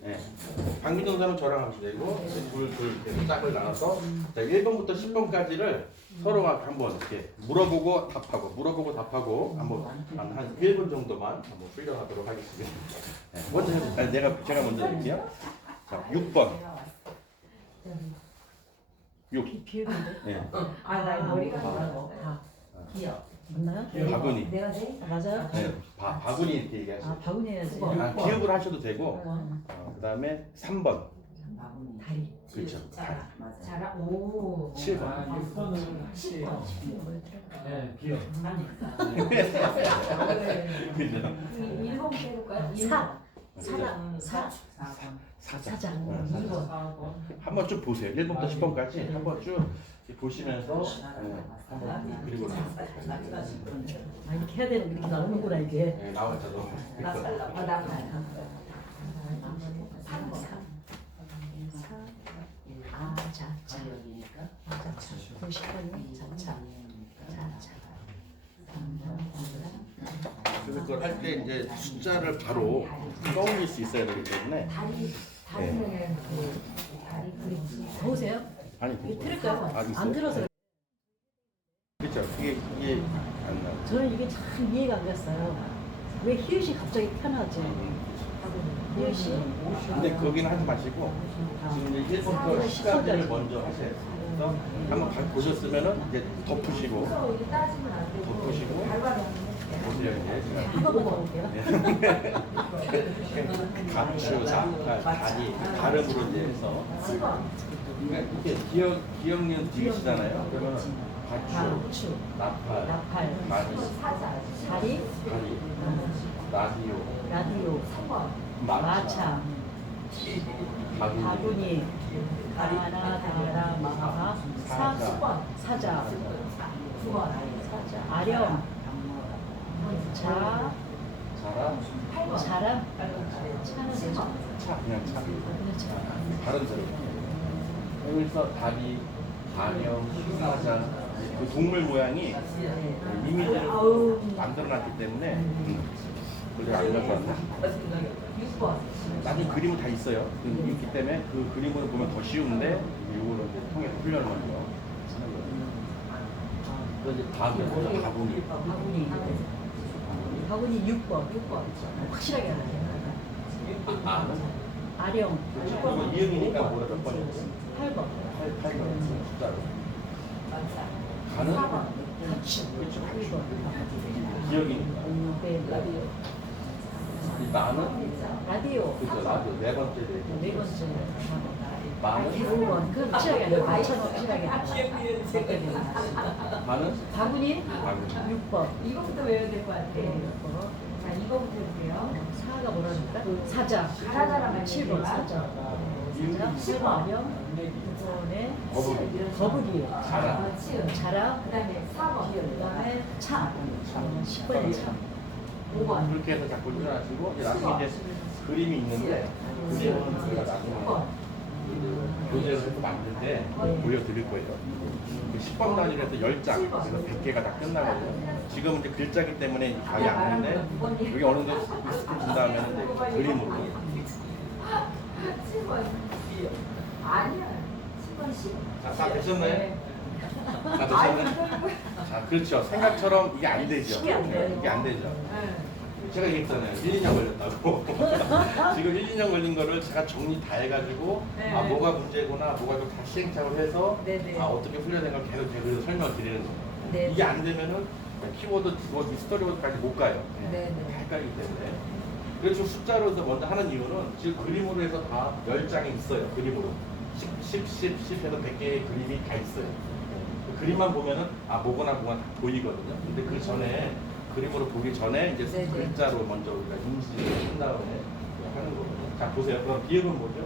박민정 사는 저랑 하셔도 되고 둘 이렇게 짝을 나눠서 1번부터 10번까지를 서로가 한번 이렇게 물어보고 답하고 한번 한 1분 정도만 한번 훈련하도록 하겠습니다. 먼저 제가 먼저 드릴게요. 자, 6번. 6. 비읍인데. 나 머리가 기억. 맞나요? 바구니. 내가 돼? 맞아요? 바구니 이렇게 얘기하시죠. 바구니 해야지. 기억을 하셔도 되고 그 다음에 3번. 다리. 그렇죠. 자라. 오. 7번. 6번은 10번. 네, 기억. 그죠? 1번 해볼까요? 사자. 2번. 한번 쭉 보세요. 1번부터 10번까지 한번 쭉 보시면서 한번 그리고 이렇게 해야 되는 이렇게 나오는구나 이게. 나왔죠. 그래서 그걸 할 때 이제 숫자를 바로 떠올릴 수 있어야 되기 때문에 다리는 다리 그림지. 더우세요? 아니 이게 틀을까요? 있어요? 안 들어서. 그렇죠. 이게 안 나와. 저는 이게 참 이해가 안 갔어요. 왜 히읗이 갑자기 편하지? 히읗이? 근데 거기는 하지 마시고 지금 이제 1번부터 시간들을 먼저 하세요. 그래서 한번 보셨으면은 이제 덮으시고 이게 따지면 안 되고. 덮으시고 보세요 이제 제가 한 번만 더 볼게요. 감추사 다리 발음으로 이제 해서 10번. 그러니까 이렇게 기억력 뒤시잖아요. 그러면 가추, 나팔, 많이, 사자. 다리, 라디오, 3번. 마차, 바구니, 마하, 사자, 9번. 아령, 자랑, 차는 뭐죠? 그냥 다른 소리. 여기서 다리, 아령, 사자, 그 동물 모양이 이미지를 만들어놨기 때문에 그걸 안 가져왔나? 6번. 나중에 그림은 다 있어요. 있기 때문에 그 그림으로 보면 더 쉬운데 이거를 이제 통해서 훈련을 먼저 하는 거예요. 그래서 이제 다음에 바구니 6번. 확실하게 알아요. 아는? 아령, 이거 이응이니까 뭐라 몇 번이었어? 8번. 8번 숫자로. 가는? 4번. 그렇죠. 2번. 기억이니까. 나는? 라디오. 그죠. 나도 네 번째 네 번째. 나는? 5번. 그 확실하게 알아요. 확실하게. 나는? 바구니 바구니. 6번. 이거부터 외워야 될 것 같아요. 자, 이거부터 해볼게요. 사가 뭐라니까? 사자. 사자라고 7번. 사자. 7번 아령. 9번에 거북이. 자라. 자라. 그 다음에 4번. 그 다음에 차. 10번이 차. 5번. 그렇게 해서 자꾸 일어나시고 이제 나중에 이제 그림이 있는데 그림은 저희가 나중에 6번. 교재를 해서 만들 때 보여드릴 거예요. 그 10번 단위로 해서 10장, 그래서 100개가 다 끝나거든요. 지금 이제 글자기 때문에 감이 안 오는데 여기 어느 정도 익숙해진 다음에는 이제 그림으로. 7번. 아니야. 7번 10. 자, 다 되셨나요? 다 되셨나요? 자, 그렇죠. 생각처럼 이게 안 되죠. 이게 안 돼요. 이게 안 되죠. 네. 제가 얘기했잖아요. 1, 2년 걸렸다고. 지금 1, 2년 걸린 거를 제가 정리 다 해가지고 네. 아 뭐가 문제구나, 뭐가 좀 다 시행착오를 해서 네네. 아 어떻게 훈련된 걸 계속 제가 그래서 설명을 드리는 거예요. 네. 이게 안 되면은 키워드, 뭐 스토리보드까지 못 가요. 네네. 다 헷갈리기 때문에. 그래서 숫자로서 먼저 하는 이유는 지금 그림으로 해서 다 10장이 있어요. 그림으로. 10 해서 100개의 그림이 다 있어요. 그 그림만 보면은 아 뭐거나 뭐가 다 보이거든요. 근데 그 전에 그림으로 보기 전에 이제 네네. 글자로 먼저 우리가 인지를 한 다음에 하는 거거든요. 자 보세요. 그럼 비읍은 뭐죠?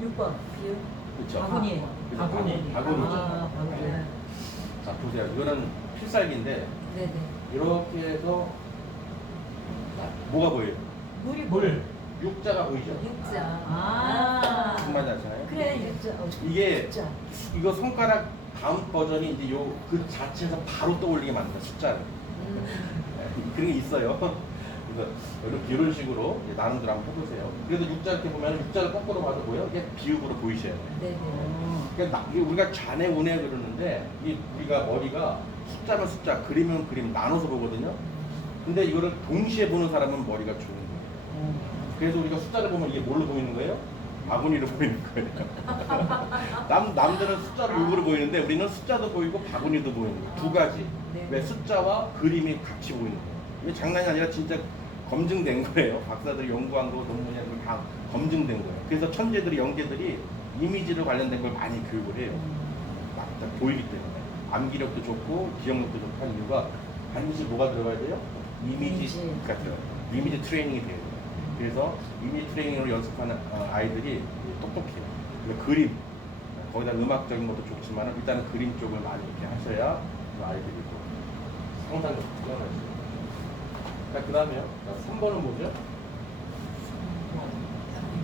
6번. 비읍. 그렇죠. 바구니. 바구니. 바구니죠. 아, 바구니. 네. 자 보세요. 이거는 필살기인데 네네. 이렇게 해서 뭐가 보여요? 물이 물. 육자가 보이죠? 육자. 아. 무슨 말인지 아시나요? 그래, 육자. 이게 육자. 이거 손가락 다음 버전이 이제 요 그 자체에서 바로 떠올리게 만드는 숫자를 그런 게 있어요. 그래서 이런 식으로 이제 나름대로 한번 해보세요. 그래도 육자 이렇게 보면 육자를 거꾸로 봐도 보여. 이게 비읍으로 보이셔야 돼요. 네네. 그러니까 이게 우리가 좌뇌 우뇌 그러는데 이 우리가 머리가 숫자면 숫자, 그림은 그림 나눠서 보거든요. 근데 이거를 동시에 보는 사람은 머리가 좋은 거예요. 그래서 우리가 숫자를 보면 이게 뭘로 보이는 거예요? 바구니로 보이는 거예요. 남들은 숫자를 6으로 보이는데 우리는 숫자도 보이고 바구니도 보이는 거예요. 두 가지. 네. 왜 숫자와 그림이 같이 보이는 거예요. 이게 장난이 아니라 진짜 검증된 거예요. 박사들이 연구한 거, 논문이 다 검증된 거예요. 그래서 천재들이, 영재들이 이미지로 관련된 걸 많이 교육을 해요. 딱 보이기 때문에. 암기력도 좋고 기억력도 좋고 하는 이유가 반드시 뭐가 들어가야 돼요? 이미지가 들어가요. 이미지 트레이닝이 돼요. 그래서 이미지 트레이닝으로 연습하는 아이들이 똑똑해요. 그리고 그림, 거기다 음악적인 것도 좋지만 일단은 그림 쪽을 많이 이렇게 하셔야 그 아이들이 또 상상력도 뛰어나죠. 자, 그 다음에요. 3번은 뭐죠?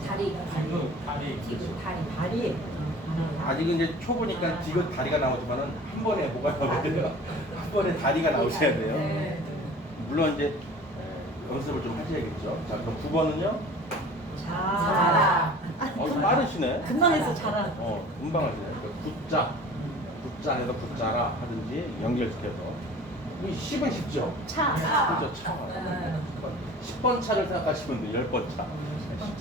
다리. 다리. 디귿 다리. 다리. 아직은 이제 초보니까 디귿 다리가 나오지만은 한 번에 뭐가 나오야 돼요? 한 번에 다리가 나오셔야 돼요. 네. 물론 이제 연습을 좀 하셔야겠죠. 자, 그럼 9번은요? 자라. 좀 빠르시네. 금방 해서 자라. 금방 하시네. 굿자. 굿자 안에서 굿자라 하든지 연결시켜서. 이 10은 쉽죠? 차. 그죠, 차. 10번 차를 생각하시면 돼요. 10번 차.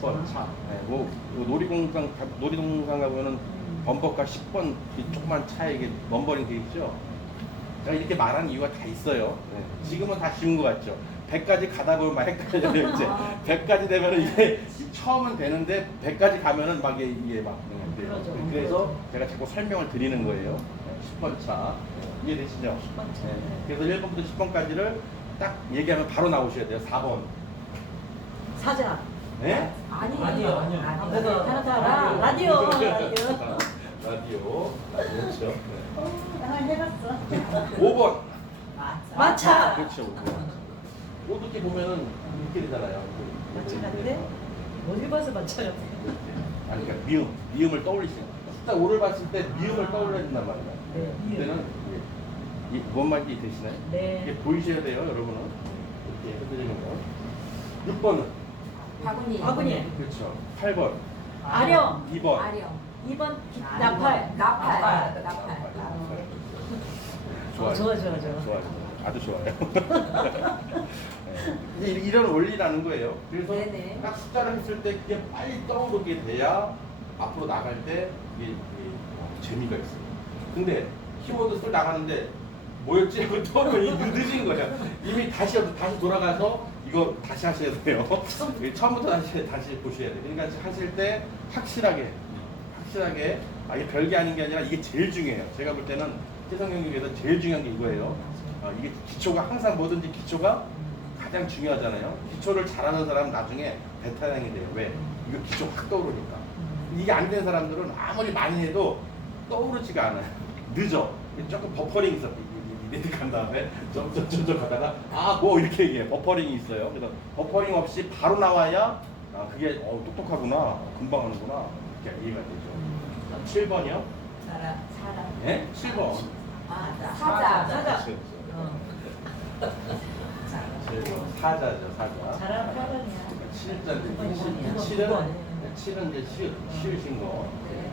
10번 차. 네, 뭐 놀이동산 가보면은 범퍼카 10번 이 조그만 차에 이게 넘버링 돼 있죠. 제가 이렇게 말하는 이유가 다 있어요. 네. 지금은 다 쉬운 것 같죠. 100까지 가다 보면 막 헷갈려요. 이제 100까지 되면은 이게 처음은 되는데 100까지 가면은 막 이게 막 돼요. 그러죠. 그래서 제가 자꾸 설명을 드리는 거예요. 10번 차. 이해되시죠? 10번 차. 네. 그래서 1번부터 10번까지를 딱 얘기하면 바로 나오셔야 돼요. 4번. 사자. 네? 아니요. 그래도 하나 더 라디오. 라디오. 그렇죠. 나 해봤어. 5번. 마차. 그렇죠. 5번. 이렇게 보면은 이렇게 되잖아요. 마차인데 어디 봐서 마차요? 아니, 그러니까 미음을 떠올리시는 거예요. 숫자 5를 봤을 때 미음을 떠올려야 된단 말이에요. 네. 그때는 뭔 말인지 되시나요? 네. 이게 보이셔야 돼요, 여러분은. 이렇게 해드리는 거. 6번은? 바구니. 바구니. 그렇죠. 8번. 아령. 2번. 아령. 2번 나팔. 나팔. 좋아요. 좋아. 좋아요. 아주 좋아요. 네. 이런 원리라는 거예요. 그래서 네네. 딱 숫자를 했을 때 그게 빨리 떠오르게 돼야 앞으로 나갈 때 이게 재미가 있어요. 근데 키워드 쓸 나가는데 뭐였지? 하고 떠오르면 늦은 거야. 이미 다시 돌아가서 이거 다시 하셔야 돼요. 처음부터 다시 보셔야 돼요. 그러니까 하실 때 확실하게 이게 별게 아닌 게 아니라 이게 제일 중요해요. 제가 볼 때는 해성경기에서 제일 중요한 게 이거예요. 이게 기초가 항상 뭐든지 기초가 가장 중요하잖아요. 기초를 잘하는 사람은 나중에 대타양이 돼요. 왜? 이거 기초 확 떠오르니까. 이게 안 되는 사람들은 아무리 많이 해도 떠오르지가 않아요. 늦어. 조금 버퍼링이 있어. 이렇게 간 다음에 점점 가다가 뭐 이렇게 얘기해. 버퍼링이 있어요. 그래서 버퍼링 없이 바로 나와야 그게 똑똑하구나. 금방 하는구나. 이렇게 이해가 되죠. 7번이요? 자라. 네? 7번. 사자. 사자죠, 사자. 자랑 8번이야. 7자인데, 7은 이제 쉬우신 거. 네.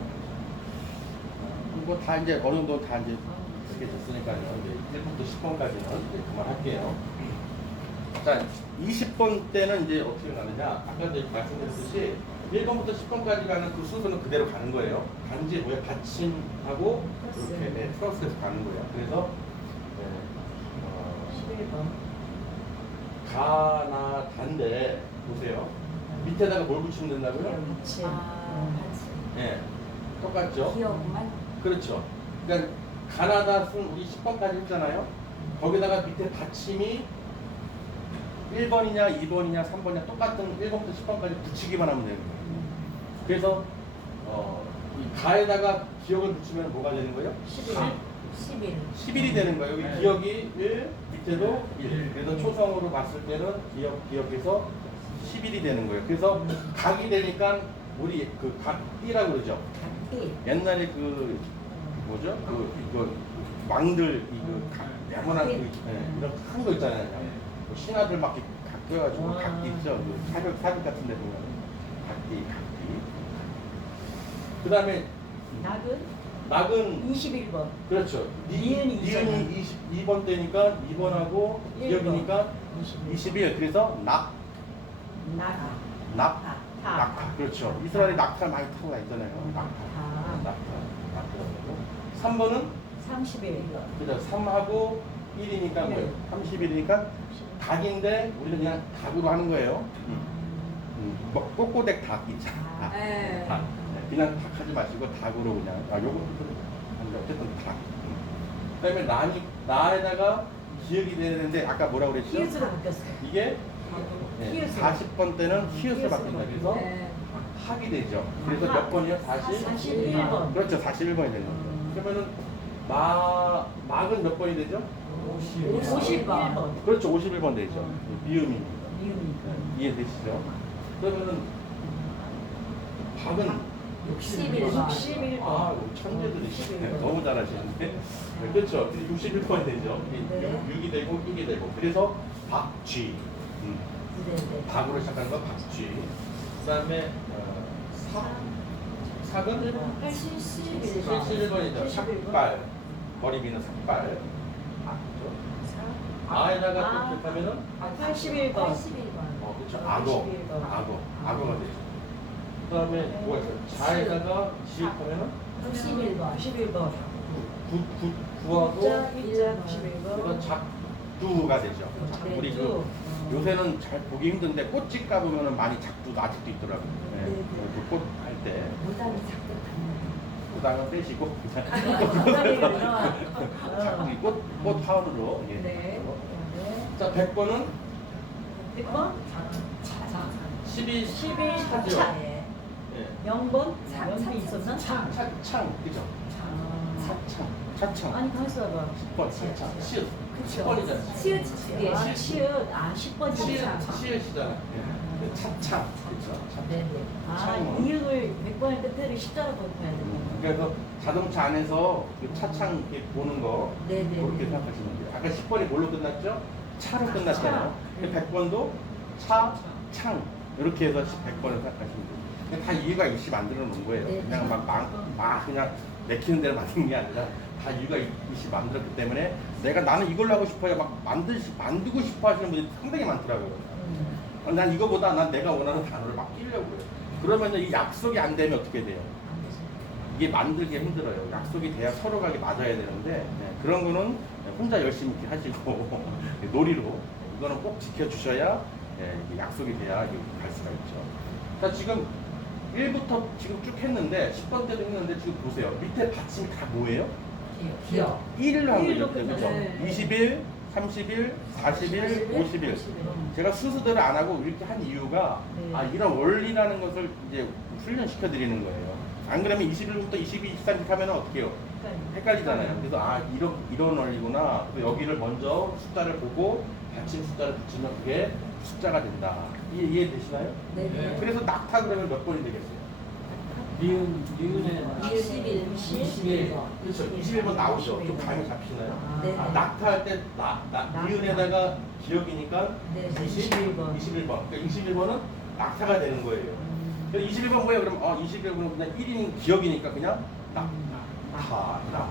이거 다 이제 어느 정도 다 이제 어떻게 됐으니까요. 이제 1번부터 10번까지는 이제 그만할게요. 자, 20번 때는 이제 어떻게 가느냐? 아까도 말씀드렸듯이 1번부터 10번까지 가는 그 순서는 그대로 가는 거예요. 단지 뭐야 받침하고 이렇게 네, 플러스해서 가는 거예요. 그래서 11번. 가나 단데 보세요. 밑에다가 뭘 붙이면 된다고요? 같이. 같이. 예, 똑같죠? 기억만. 그렇죠. 그러니까 가나다 순 우리 10번까지 했잖아요. 거기다가 밑에 받침이 1번이냐 2번이냐 3번이냐 똑같은 1번부터 10번까지 붙이기만 하면 되는 거예요. 그래서 이 가에다가 기억을 붙이면 뭐가 되는 거예요? 11. 11. 11이 되는 거예요. 여기 네. 기억이 1, 밑에도 1. 그래서 초성으로 봤을 때는 기억해서 11이 되는 거예요. 그래서 각이 되니까 우리 그 각띠라고 그러죠. 각기. 옛날에 그 뭐죠? 이거 왕들 야만한 이런 큰 거 있잖아요. 뭐 신하들 막 이렇게 각껴가지고 와. 각기 있죠. 그 사극 같은 데 보면 각기. 그 다음에 낙은 21번. 그렇죠. 니은이 니은이 22번 되니까 2번하고 기억이니까 21. 그래서 나가. 낙타. 그렇죠. 이스라엘이 낙타 많이 타고 다니잖아요. 아. 낙타. 3번은 31번. 그죠. 3하고 1이니까 뭐예요? 31이니까 닭인데 우리는 그냥 닭으로 하는 거예요. 뭐 꼬꼬댁 닭 있잖아. 네. 닭. 네, 그냥 닭 하지 마시고 닭으로 그냥. 요거 어쨌든 닭. 그다음에 나에다가 기억이 되는데 아까 뭐라고 그랬죠? 히읗으로 바뀌었어요. 이게 히읗으로. 40번 때는 히읗을 바뀐다. 그래서 네. 합이 되죠. 그래서 몇 번이요? 41번. 그렇죠. 41번이 되는 거죠. 그러면은 막은 몇 번이 되죠? 51번. 그렇죠. 51번 되죠. 미음이. 미음이. 이해되시죠? 그러면은 박은 61번. 61번. 아, 천재들이 너무 잘하시는데. 네, 그렇죠. 61번이 되죠. 네. 6이 되고 6이 되고. 그래서 박쥐. 네. 박으로 시작하는 거 박쥐. 그다음에 삭은 71번. 71번이죠. 71번. 삭발. 머리 비는 삭발. 아에다가 또 기억하면은 81번. 81번. 그렇죠. 81번. 악어가 되죠. 그다음에 뭐가 있어요? 자에다가 지읒하면은 91번. 91번. 구하고 일자 그래서 91번. 작두가 되죠. 우리 그 요새는 잘 보기 힘든데 꽃집 가보면은 많이 작두가 아직도 있더라고요. 네. 네. 그 꽃 할 때 모단이 작곡하는. 부당은 빼시고 아, 작두 꽃 화음으로. 예. 네. 자 100번은 100번? 12 12 차죠. 차. 예. 예. 0번? 0이 있었나? 창 그죠? 차창. 아니 가만있어 봐봐. 10번 차창 시읒. 그쵸. 10번이잖아요. 치읓 예. 아 치읓. 아 10번 시읒. 시읒이잖아요. 차창 그렇죠. 네네. 아 창문. 이응을 100번의 끝에를 십자로 덮어야 돼. 그래서 자동차 안에서 그 차창 이렇게 보는 거 네네. 그렇게 생각하시면 돼요. 아까 10번이 뭘로 끝났죠? 차로 끝났잖아요. 차. 100번도 차, 창 이렇게 해서 100번을 생각하시면 돼요. 근데 다 이유가 있이 만들어 놓은 거예요. 네. 그냥 막 그냥 내키는 대로 만든 게 아니라 다 이유가 있이 만들었기 때문에 나는 이걸로 하고 싶어요. 막 만들고 싶어 하시는 분들이 상당히 많더라고요. 난 이거보다 난 내가 원하는 단어를 막 끼려고 해요. 그러면 이 약속이 안 되면 어떻게 돼요? 이게 만들기 힘들어요. 약속이 돼야 서로가 맞아야 되는데 그런 거는 혼자 열심히 이렇게 하시고 놀이로 이거는 꼭 지켜주셔야 이게 약속이 돼야 이게 갈 수가 있죠. 자 지금 1부터 지금 쭉 했는데 10번 때도 했는데 지금 보세요. 밑에 받침이 다 뭐예요? 기억. 1을 한 일로 거죠. 그렇죠? 끝나네. 21, 31, 41, 51. 제가 순서대로 안 하고 이렇게 한 이유가 네. 이런 원리라는 것을 이제 훈련시켜 드리는 거예요. 안 그러면 21부터 22, 23 이렇게 하면 어떻게 해요? 헷갈리잖아요. 그래서 이런 원리구나. 그래서 여기를 먼저 숫자를 보고 받침 숫자를 붙이면 그게 숫자가 된다. 이해되시나요? 네네. 그래서 낙타 그러면 몇 번이 되겠어요? 니은에 21번. 그렇죠. 21번 나오죠. 좀 감이 잡히나요? 네. 낙타할 때 니은에다가 기억이니까 네. 21번. 21번. 그러니까 21번은 낙타가 되는 거예요. 21번 뭐예요? 그럼 21번은 그냥 1인 기억이니까 그냥 낙타.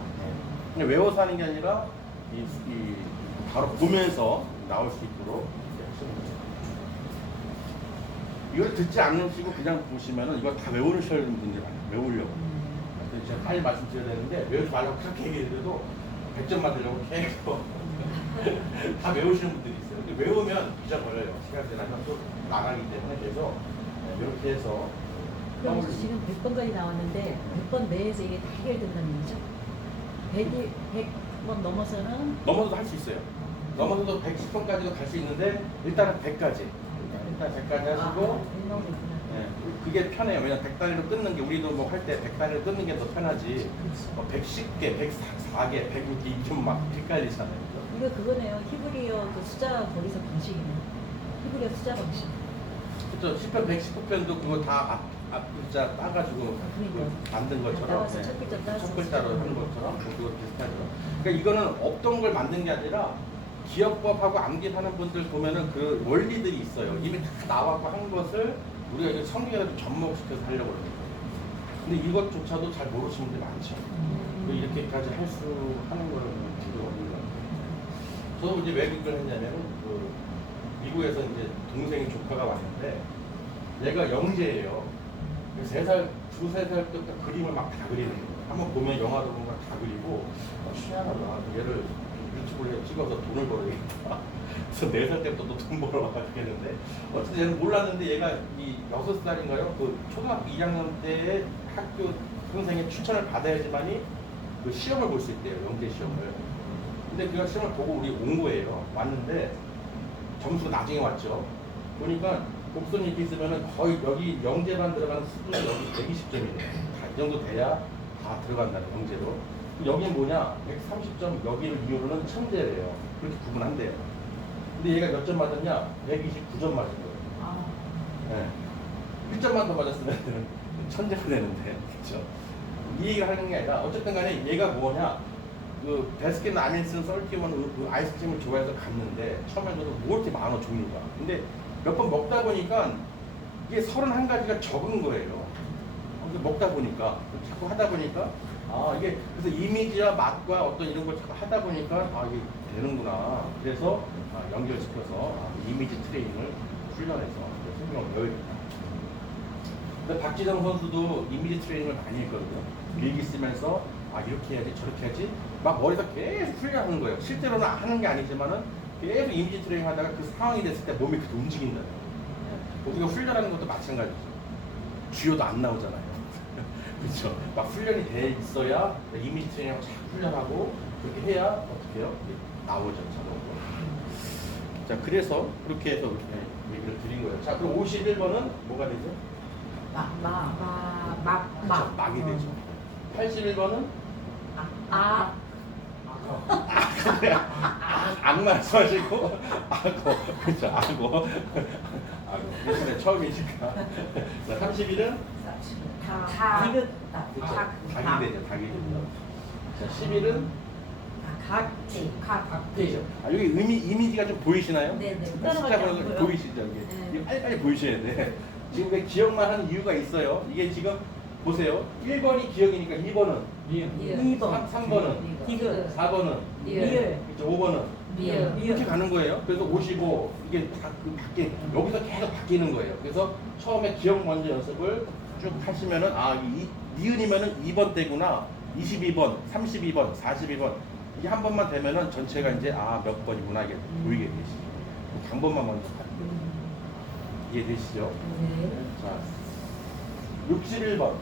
그냥 외워서 하는 게 아니라 이 바로 보면서 나올 수 있도록 이렇게 하시는 거예요. 이걸 듣지 않으시고 그냥 보시면은 이거 다 외우시는 분들이 많아요. 외우려고. 그래서 제가 빨리 말씀드려야 되는데 외우지 말라고 그렇게 얘기해도 100점 맞으려고 계속 다 외우시는 분들이 있어요. 근데 외우면 잊어버려요. 시간 지나면 또 나가기 때문에 계속 이렇게 해서 그럼 지금 100번까지 나왔는데 100번 내에서 이게 다 해결된다는 얘기죠? 100번 넘어서는 넘어서도 할 수 있어요. 넘어서도 110번까지도 갈 수 있는데 일단은 100까지. 일단 100까지 하시고 예, 그게 편해요. 왜냐면 100단위로 끊는 게 우리도 뭐 할 때 100단위로 끊는 게 더 편하지. 110개, 104개, 106개 이좀 막 헷갈리잖아요. 이거 그거네요. 히브리어 그 숫자 거기서 방식이네요. 히브리어 숫자 방식. 그렇죠. 10편, 119편도 그거 다 앞 글자 따가지고 그러니까. 그 만든 것처럼 따라서 첫 글자 따라서 첫 글자로 하는 것처럼 그거 비슷하죠. 그러니까 이거는 없던 걸 만든 게 아니라 기억법하고 암기하는 분들 보면은 그 원리들이 있어요. 이미 다 나와서 한 것을 우리가 이제 성경에 좀 접목시켜서 하려고 그러는 거예요. 근데 이것조차도 잘 모르시는 분들이 많죠. 이렇게까지 할 수 하는 거는 지금 없는 것 같아요. 저도 이제 왜 그걸 했냐면은 그 미국에서 이제 동생이 조카가 왔는데 얘가 영재예요. 3살, 2~3살 때부터 그림을 막 다 그리는 거예요. 한번 보면 영화도 보면 다 그리고 희한하다. 얘를 유튜브를 찍어서 돈을 벌어야겠다. 그래서 4살 때부터 또 돈 벌어 가겠는데 어쨌든 얘는 몰랐는데 얘가 이 6살인가요? 그 초등학교 2학년 때 학교 선생의 추천을 받아야지만이 그 시험을 볼 수 있대요. 영재 시험을. 근데 그가 시험을 보고 우리 온 거예요. 왔는데 점수가 나중에 왔죠. 보니까 곡선이 이렇게 있으면은 거의 여기 영재만 들어가는 수준이 여기 120점이에요. 다 이 정도 돼야 다 들어간다는 영재로. 여기는 뭐냐? 130점 여기를 이유로는 천재래요. 그렇게 구분한대요. 근데 얘가 몇 점 맞았냐? 129점 맞은 거예요. 아, 네. 1점만 더 맞았으면 천재가 되는데, 그렇죠? 이 얘기를 하는 게 아니라 어쨌든 간에 얘가 뭐냐? 그 베스킨 라빈스 썰티먼 그 아이스크림을 좋아해서 갔는데 처음에 저도 뭐 이렇게 많아 종류가. 근데 몇 번 먹다 보니까 이게 31가지가 적은 거예요. 근데 먹다 보니까 자꾸 하다 보니까 아 이게 그래서 이미지와 맛과 어떤 이런 걸 자꾸 하다 보니까 아 이게 되는구나. 그래서 연결시켜서 이미지 트레이닝을 훈련해서 생명을 배워야겠다. 근데 박지성 선수도 이미지 트레이닝을 많이 했거든요. 일기 쓰면서 아 이렇게 해야지 저렇게 해야지 막 머리에서 계속 훈련하는 거예요. 실제로는 하는 게 아니지만은 계속 이미지 트레이닝 하다가 그 상황이 됐을 때 몸이 그렇게 움직인다는 거예요. 우리가 훈련하는 것도 마찬가지죠. 주요도 안 나오잖아요. 그렇죠. 막 훈련이 돼 있어야 이미지 트레이닝하고 잘 훈련하고 그렇게 해야 어떻게 해요? 나오죠. 자동으로. 자 그래서 그렇게 해서 이렇게 얘기를 드린 거예요. 자 그럼 51번은 뭐가 되죠? 막. 막이 되죠. 81번은 악마 말씀하시고 악어 그렇죠 악어 이번에 처음이니까. 자 30일은 닭이 되죠. 닭이 되죠. 자 10일은 각지. 되죠. 여기 이미지가 좀 보이시나요? 네네. 숫자 보는 거 보이시죠? 이게 빨리 보이셔야 돼. 지금 왜 기억만 하는 이유가 있어요. 이게 지금 보세요. 1번이 기억이니까 2번은 미음. 2번 3번은 디귿. 4번은 리을 그렇죠. 5번은 미음. 이렇게 가는 거예요. 그래서 55 이게 다 여기서 계속 바뀌는 거예요. 그래서 처음에 기억 먼저 연습을 쭉 하시면은 니은이면은 2번 때구나. 22번, 32번, 42번 이게 한 번만 되면은 전체가 이제 몇 번이구나 이게 보이게 되시죠. 한 번만 먼저 이해되시죠? 네. 자 61번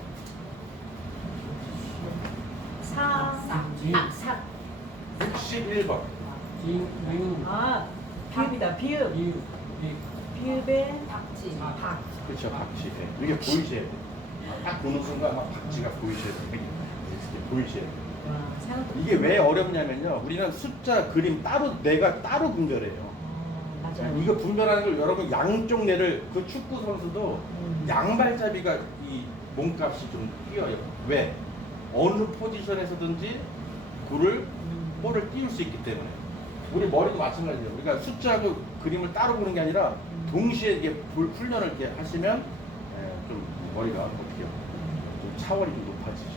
61번 비읍이다. 비읍. 비읍의 박지. 박. 그렇죠. 박쥐. 이게 보이셔야 돼. 딱 보는 순간 막 박쥐가 보이셔야 돼. 이렇게 보이셔야 돼. 이게 왜 어렵냐면요. 우리는 숫자, 그림 내가 따로 분별해요. 맞아요. 이거 분별하는 걸 여러분 양쪽 뇌를 그 축구 선수도 양발잡이가 이 몸값이 좀 뛰어요. 왜? 어느 포지션에서든지 볼을 띄울 수 있기 때문에. 우리 머리도 마찬가지예요. 그러니까 숫자하고 그림을 따로 보는 게 아니라 동시에 이게 훈련을 이렇게 하시면 좀 머리가 어떻게 좀 차원이 좀 높아지죠.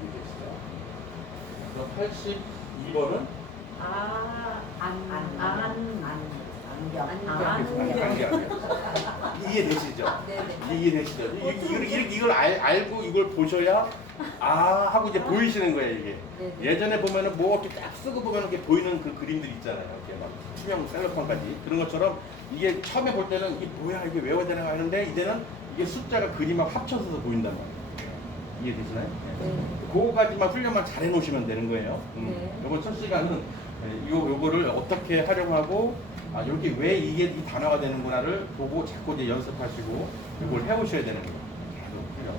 이해되시죠? 82번은 이해되시죠? 네네. 이해되시죠? 이걸 알고 이걸 보셔야 아 하고 이제 보이시는 거예요 이게. 네네. 예전에 보면은 뭐 이렇게 딱 쓰고 보면 이렇게 보이는 그 그림들 있잖아요. 이렇게 막 투명 셀로판까지 그런 것처럼 이게 처음에 볼 때는 이게 뭐야 이게 외워야 되나 하는데 이제는 이게 숫자가 그림하고 합쳐서 보인단 말이에요. 이해되시나요? 네. 그거까지만 훈련만 잘 해놓으시면 되는 거예요. 네. 이번 첫 시간은 요거를 어떻게 활용하고 아 이렇게 왜 이게 이 단어가 되는구나를 보고 자꾸 이제 연습하시고 이걸 해오셔야 되는 거예요. 계속 훈련.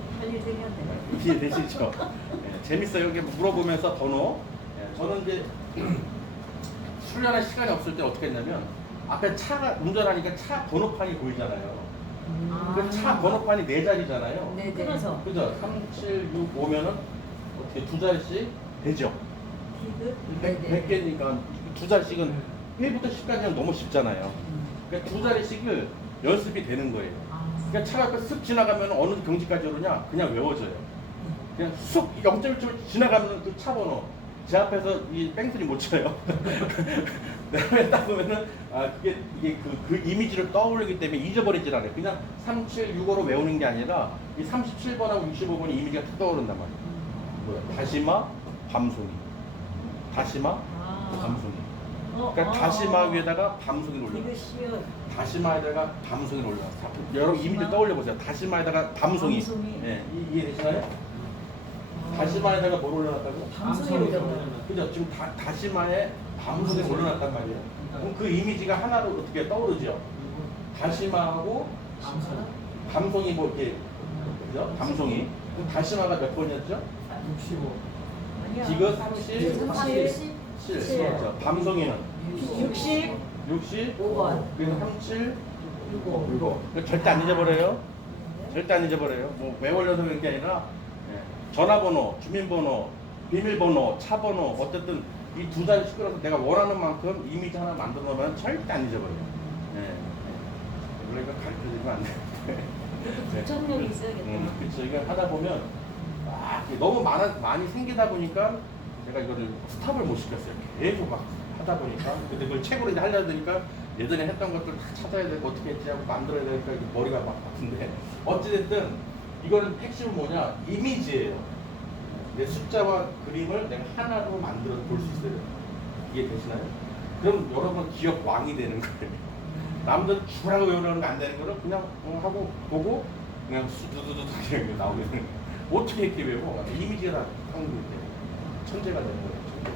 이해되시죠? 재밌어요. 이게 물어보면서 번호. 저는 이제 훈련할 시간이 없을 때 어떻게 했냐면 앞에 차가 운전하니까 차 번호판이 보이잖아요. 그 차 번호판이 네 자리잖아요. 네네. 끊어서. 그죠? 3, 7, 6, 5면은 어떻게 두 자리씩 되죠? 네네. 100개니까 두 자리씩은 1부터 10까지는 너무 쉽잖아요. 그러니까 두 자리씩을 연습이 되는 거예요. 그러니까 차가 쓱 지나가면 어느 경지까지 오르냐? 그냥 외워져요. 그냥 쑥 0.1초 지나가면 그 차 번호 제 앞에서 이 뺑소니 못 쳐요. 그다음에 딱 보면은 아 이게 그 이미지를 떠올리기 때문에 잊어버리질 않아요. 그냥 3, 7, 6, 5로 외우는 게 아니라 이 37번하고 65번이 이미지가 툭 떠오른단 말이에요. 뭐야? 다시마, 밤송이. 다시마, 밤송이. 그러니까 다시마 위에다가 밤송이를 올려. 이거 쉬워. 다시마에다가 밤송이를 올려. 여러분 이미지 떠올려 보세요. 다시마에다가 밤송이. 밤송이. 예, 이해되시나요? 다시마에다가 뭘 올려놨다고? 밤송이 올려놔. 그죠? 지금 다시마에 밤송이 올려놨단 말이에요. 그럼 그 이미지가 하나로 어떻게 떠오르죠? 다시마하고 밤송이 뭐 이렇게 그죠? 밤송이. 그럼 다시마가 몇 번이었죠? 65. 아니야. 지금 37. 37. 그렇죠. 밤송이는 60. 65번. 그래서 37. 65. 이거 절대 안 잊어버려요. 절대 안 잊어버려요. 뭐 외우려서 그런 게 아니라 전화번호, 주민번호, 비밀번호, 차번호 어쨌든 이 두 자리 시끄러워서 내가 원하는 만큼 이미지 하나 만들어 놓으면 절대 안 잊어버려요. 원래 이거 가르쳐주면 안 돼. 부천력이 있어야겠다. 그렇죠. 이거 하다 보면 너무 많이 생기다 보니까 제가 이거를 스탑을 못 시켰어요. 계속 막 하다 보니까. 근데 그걸 책으로 이제 하려다 보니까 예전에 했던 것들 다 찾아야 되고 어떻게 했지 하고 만들어야 되니까 이게 머리가 막 아픈데 어찌됐든 이거는 핵심은 뭐냐? 이미지예요. 내 숫자와 그림을 내가 하나로 만들어 볼 수 있어요. 이해 되시나요? 그럼 여러분 기억 왕이 되는 거예요. 남들 주라고 외우려는 거 안 되는 거를 그냥 하고 보고 그냥 수두두두 이렇게 나오게 되는 거예요. 어떻게 이렇게 외워? 이미지가 다 한국이 때문에 천재가 되는 거예요. 천재.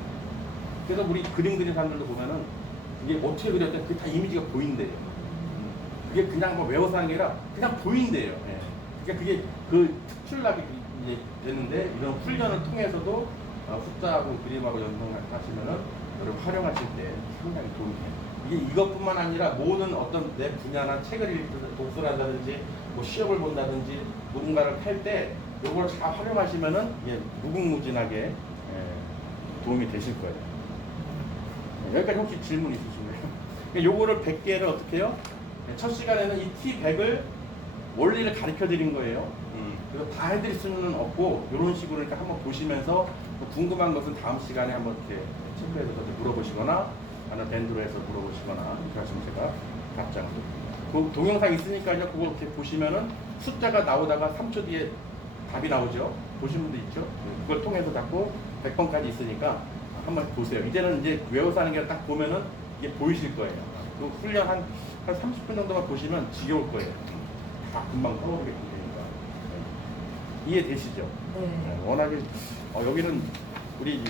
그래서 우리 그림 그리는 사람들도 보면은 이게 어떻게 그렸든 그게 다 이미지가 보인대요. 그게 그냥 뭐 외워서 하는 게 아니라 그냥 보인대요. 예. 그러니까 그게 그 특출나게 이제 되는데 이런 훈련을 통해서도 숫자하고 그림하고 연동하시면은 여러분 활용하실 때 상당히 도움이 돼요. 이게 이것뿐만 아니라 모든 어떤 내 분야나 책을 읽든 독서를 한다든지 뭐 시험을 본다든지 누군가를 팔 때 이걸 잘 활용하시면은 이게 무궁무진하게 도움이 되실 거예요. 여기까지 혹시 질문 있으신가요? 요거를 100개를 어떻게 해요? 첫 시간에는 이 T100을 원리를 가르쳐 드린 거예요. 그래서 다 해드릴 수는 없고 이런 식으로 그러니까 한번 보시면서 궁금한 것은 다음 시간에 한번 이렇게 체크해서 물어보시거나 아니면 밴드로 해서 물어보시거나 이렇게 하시면 제가 답장을 그 동영상 있으니까요. 그거 이렇게 보시면은 숫자가 나오다가 3초 뒤에 답이 나오죠. 보신 분도 있죠. 그걸 통해서 자꾸 100번까지 있으니까 한번 보세요. 이제는 이제 외워서 하는 게 딱 보면은 이게 보이실 거예요. 그 훈련 한 30분 정도만 보시면 지겨울 거예요. 다 금방 떠오르게 되니까. 이해되시죠? 네. 워낙에 여기는 우리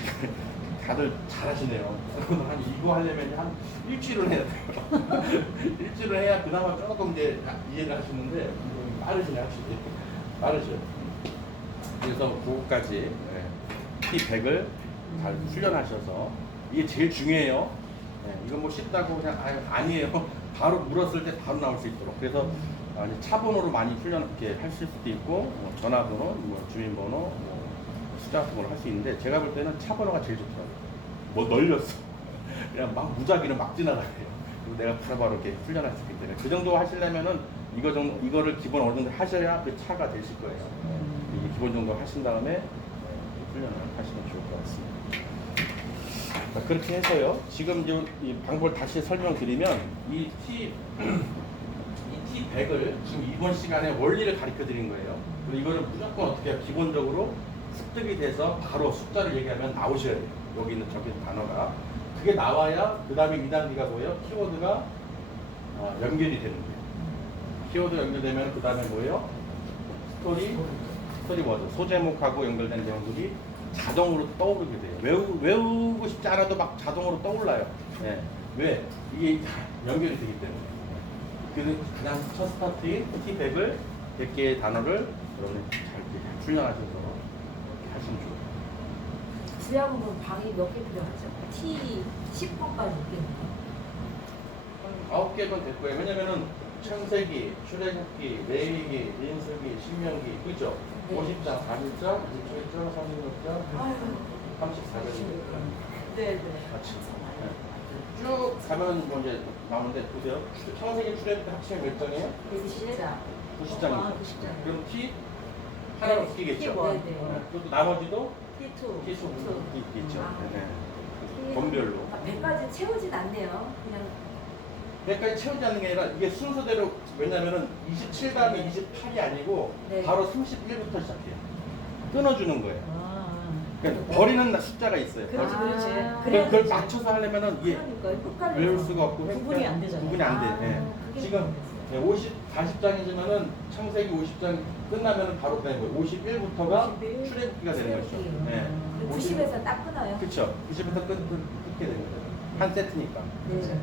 다들 잘하시네요. 한 이거 하려면 한 일주일은 해야 돼요. 일주일은 해야 그나마 조금 이제 이해를 하시는데 빠르시네 확실히. 빠르죠. 그래서 그거까지 T100을 잘 훈련하셔서 이게 제일 중요해요. 이건 뭐 쉽다고 그냥 아니에요. 바로 물었을 때 바로 나올 수 있도록. 그래서 차 번호로 많이 훈련 이렇게 하실 수도 있고 뭐 전화번호, 뭐 주민번호, 뭐 숫자 같은 걸 할 수 있는데 제가 볼 때는 차 번호가 제일 좋더라고요. 뭐 널렸어. 그냥 막 무작위로 막 지나가요. 그리고 내가 바로바로 이렇게 훈련할 수 있기 때문에 그 정도 하시려면은 이거를 기본 어느 정도 하셔야 그 차가 되실 거예요. 이게 기본 정도 하신 다음에 훈련을 하시면 좋을 것 같습니다. 자, 그렇게 해서요. 지금 이제 이 방법을 다시 설명드리면 이 T100을 지금 이번 시간에 원리를 가르쳐 드린 거예요. 그리고 이거를 무조건 어떻게 해요? 기본적으로 습득이 돼서 바로 숫자를 얘기하면 나오셔야 돼요. 여기 있는 저기 있는 단어가. 그게 나와야 그 다음에 2단계가 뭐예요? 키워드가 연결이 되는 거예요. 키워드 연결되면 그 다음에 뭐예요? 스토리 워드. 소제목하고 연결된 내용들이 자동으로 떠오르게 돼요. 외우고 싶지 않아도 막 자동으로 떠올라요. 예. 왜? 이게 다 연결이 되기 때문에. 그래서 그냥 첫 스타트인 T100을 100개의 단어를 여러분이 잘 훈련하셔서 이렇게 하시면 좋아요. 주야금은 방이 몇 개 필요하죠? T10번까지 있겠네요. 9개면 될 거예요. 왜냐면은 창세기, 출애굽기, 레위기, 민수기, 신명기, 그죠? 네. 50장, 40장, 27장, 36장, 아유. 34장. 네, 네. 같이. 쭉 가면 뭐 이제 나오는데 보세요. 창세기 출애굽기 합치면 몇 장이에요? 90장. 90장이죠. 아, 90장. 그럼 T 하나로 네, 바뀌겠죠. T1. 네. 그리고 나머지도 T2. T 수 있겠죠. 아. 네. 번별로. 100까지 채우진 않네요. 그냥 100까지 채우지 않는 게 아니라 이게 순서대로 왜냐면은 27 다음에 28이 아니고 네. 바로 31부터 시작해요. 끊어주는 거예요. 아, 그러니까 버리는 숫자가 있어요. 그렇지, 그렇지. 아. 그래야 그걸 되지. 맞춰서 하려면은 이게 그러니까요. 외울 수가 없고 구분이 안 되잖아요. 구분이 안 돼. 아, 예. 그게 지금 40장이지만은 창세기 50장 끝나면은 바로 그냥 51부터가 51. 출애굽기가 되는 거죠. 출애굽기. 예. 90에서 딱 끊어요. 그렇죠. 90부터 끊게 되는 거예요. 한 세트니까. 네.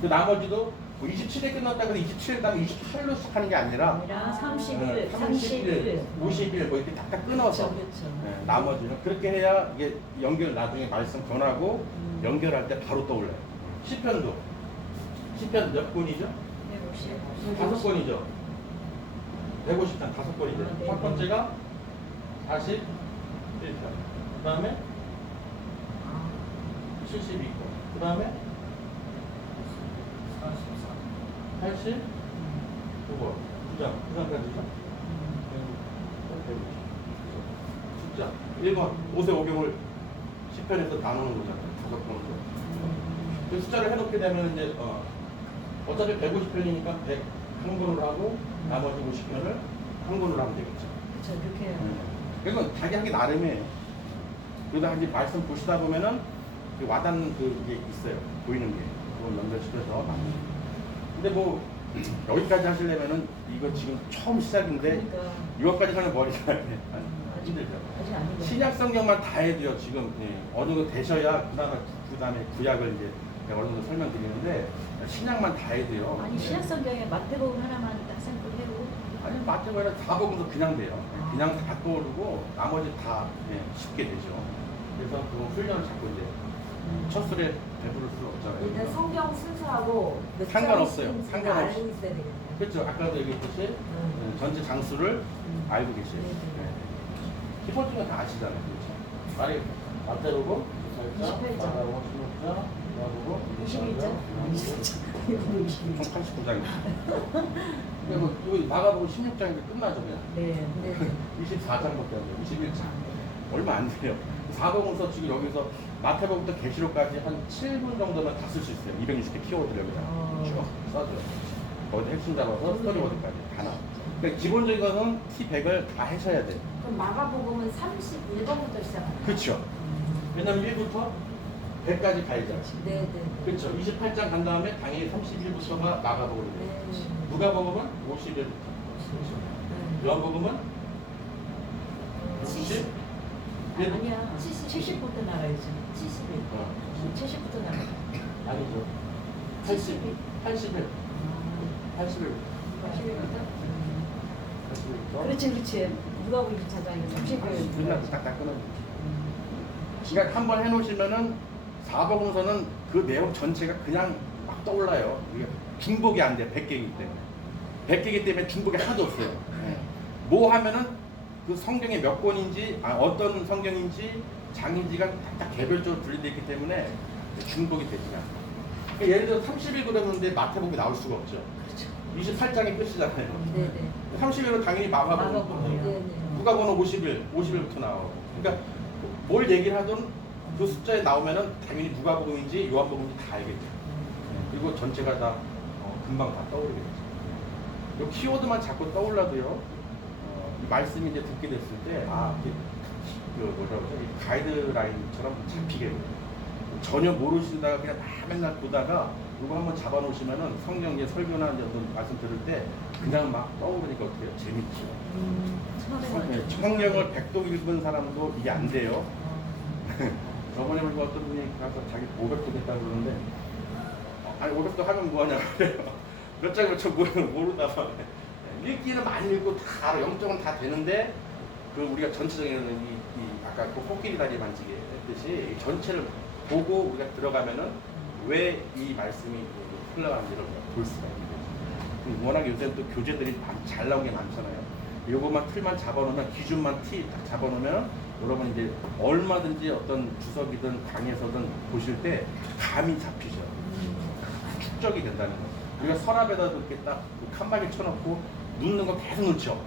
그 나머지도 뭐 27에 끝났다 그래서 27 다음에 28로 시작하는 게 아니라 아니라 31, 31, 51, 뭐 이렇게 딱딱 끊어서 그렇죠, 그렇죠. 네, 나머지는 그렇게 해야 이게 연결 나중에 말씀 전하고 연결할 때 바로 떠올라요. 시편도 시편 몇 권이죠? 5 권이죠. 150편 5권이죠. 아, 네. 첫 번째가 41편. 그 다음에 72권. 그 다음에 89권. 2장. 2장까지죠? 숫자 1번 5세 5경을 10편에서 나누는 거잖아요. 5권으로. 그 숫자를 해놓게 되면 이제 어차피 150편이니까 101권으로 하고 나머지 50편을 한 권으로 하면 되겠죠. 그렇죠, 그렇게 해요. 그래서 자기 하기 나름이에요. 그러다 이제 말씀 보시다 보면은 그 와닿는 그게 있어요. 보이는 게. 그걸 연결시켜서 만드시고. 근데 뭐 여기까지 하시려면은 이거 지금 처음 시작인데 그러니까 이것까지 하면 머리가 힘들죠. 아직 아니고. 신약 성경만 다 해도요. 지금 어느 정도 되셔야 그다음에 구약을 이제 내가 어느 정도 설명드리는데 신약만 다 해도요. 아니 신약 성경에 마태복음 하나만 딱 샘플 해고. 아니 마태복음은 다 보면서 그냥 돼요. 그냥 다 떠오르고 나머지 다 쉽게 되죠. 그래서 그 훈련을 자꾸 이제 첫 술에 배부를 수 없잖아요. 일단 성경 순서하고 몇 상관없어요. 장인지는 상관없이. 알고 있어야 되겠네요. 그렇죠. 아까도 얘기했듯이 전체 장수를 알고 계셔요. 네. 기본적인 건 다 아시잖아요. 그렇죠. 말이 마태복음 28장, 28장. 마가복음 16장, 마가복음 21장? 총 89장입니다. 그리고 여기 마가복음 16장인데 끝나죠 그냥. 네. 네. 24장밖에 안 돼요. 21장. 얼마 안 돼요. 사복음서 지금 여기서 마태복음부터 계시록까지 한 7분 정도면 다 쓸 수 있어요. 260개 키워드를 그냥 쭉 써줘요. 거기서 핵심 잡아서 스토리워드까지 다 나와. 그러니까 기본적인 것은 T100을 다 하셔야 돼요. 그럼 마가복음은 31번부터 시작합니다. 그렇죠. 왜냐면 1부터 100까지 가야죠. 네, 네. 그렇죠. 28장 간 다음에 당연히 31부터가 마가복음이 돼요. 네. 누가복음은 51부터. 네. 요한복음은 70. 아니야. 70부터 나가야지. 71. 70부터 나가. 아니죠. 81. 81. 81. 81부터? 81부터. 그렇지, 그렇지. 누가 보기 자장이 30일. 그냥 딱딱 끊어주죠. 그러니까 한번 해놓으시면은 사복음서는 그 내용 전체가 그냥 막 떠올라요. 이게 중복이 안 돼. 100개이기 때문에. 100개이기 때문에 중복이 하나도 없어요. 뭐 하면은 그 성경에 몇 권인지, 어떤 성경인지, 장인지가 딱 개별적으로 분리되어 있기 때문에 중복이 되지가 않아요. 그러니까 예를 들어 30일 그랬는데 마태복음이 나올 수가 없죠. 28장이 끝이잖아요. 네, 네. 30일은 당연히 마가복음. 마가복음이요. 네, 네. 누가복음은 50일부터 나오고. 그러니까 뭘 얘기를 하든 그 숫자에 나오면은 당연히 누가복음인지 요한복음인지 다 알겠죠. 그리고 전체가 다 금방 다 떠오르게 되죠. 이 키워드만 자꾸 떠올라도요. 이 말씀이 이제 듣게 됐을 때 그 뭐라고 그러죠? 이 가이드라인처럼 잡히게 돼요. 전혀 모르시다가 그냥 맨날 보다가 이거 한번 잡아놓으시면은 성경에 설교나 어떤 말씀 들을 때 그냥 막 떠오르니까 어떻게 해요? 재밌죠. 처음에는 성경을 100독 읽은 사람도 이게 안 돼요. 저번에 보니까 어떤 분이 가서 자기 500독 했다고 그러는데 아니 500독 하면 뭐하냐 그래요. 몇 장을 저 모르다가 읽기는 많이 읽고 다 알아. 영적은 다 되는데 그 우리가 전체적인 이 아까 그 코끼리 다리 만지게 했듯이 전체를 보고 우리가 들어가면은 왜 이 말씀이 흘러가는지를 볼 수가 있는 거죠. 워낙 요새 또 교재들이 잘 나온 게 많잖아요. 요것만 틀만 잡아놓으면 기준만 딱 잡아놓으면 여러분 이제 얼마든지 어떤 주석이든 강에서든 보실 때 감이 잡히죠. 축적이 된다는 거죠. 우리가 서랍에다 이렇게 딱 칸막이 쳐놓고 눕는 거 계속 넣죠.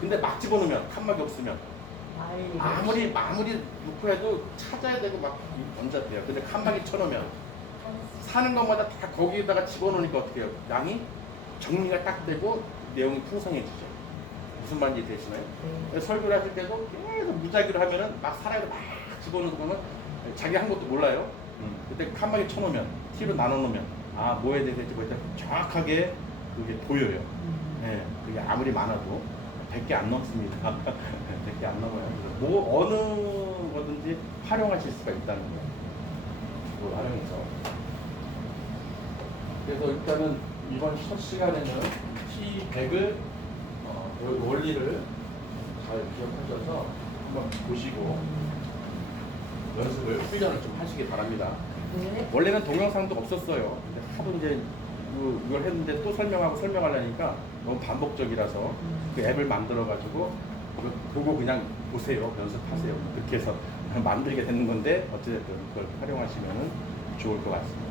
근데 막 집어넣으면 칸막이 없으면 아무리 넣고 해도 찾아야 되고 막 번잡해요. 근데 칸막이 쳐놓으면 사는 것마다 다 거기에다가 집어넣으니까 어떻게 해요? 양이 정리가 딱 되고 내용이 풍성해지죠. 무슨 말인지 되시나요? 설교를 하실 때도 계속 무작위로 하면은 막 사람이 막 집어넣으면 자기 한 것도 몰라요. 그때 칸막이 쳐놓으면 티로 나눠놓으면 뭐에 대해서 뭐 정확하게 그게 보여요. 네, 그게 아무리 많아도 100개 안 넘습니다. 100개 안 넘어요. 뭐 어느 거든지 활용하실 수가 있다는 거예요. 그걸 활용해서. 그래서 일단은 이번 첫 시간에는 T100을 원리를 잘 기억하셔서 한번 보시고 연습을 훈련을 좀 하시기 바랍니다. 네. 원래는 동영상도 없었어요. 근데 하도 이제 이걸 했는데 또 설명하려니까 너무 반복적이라서 그 앱을 만들어가지고 보고 그냥 보세요. 연습하세요. 그렇게 해서 만들게 되는 건데 어찌됐든 그걸 활용하시면 좋을 것 같습니다.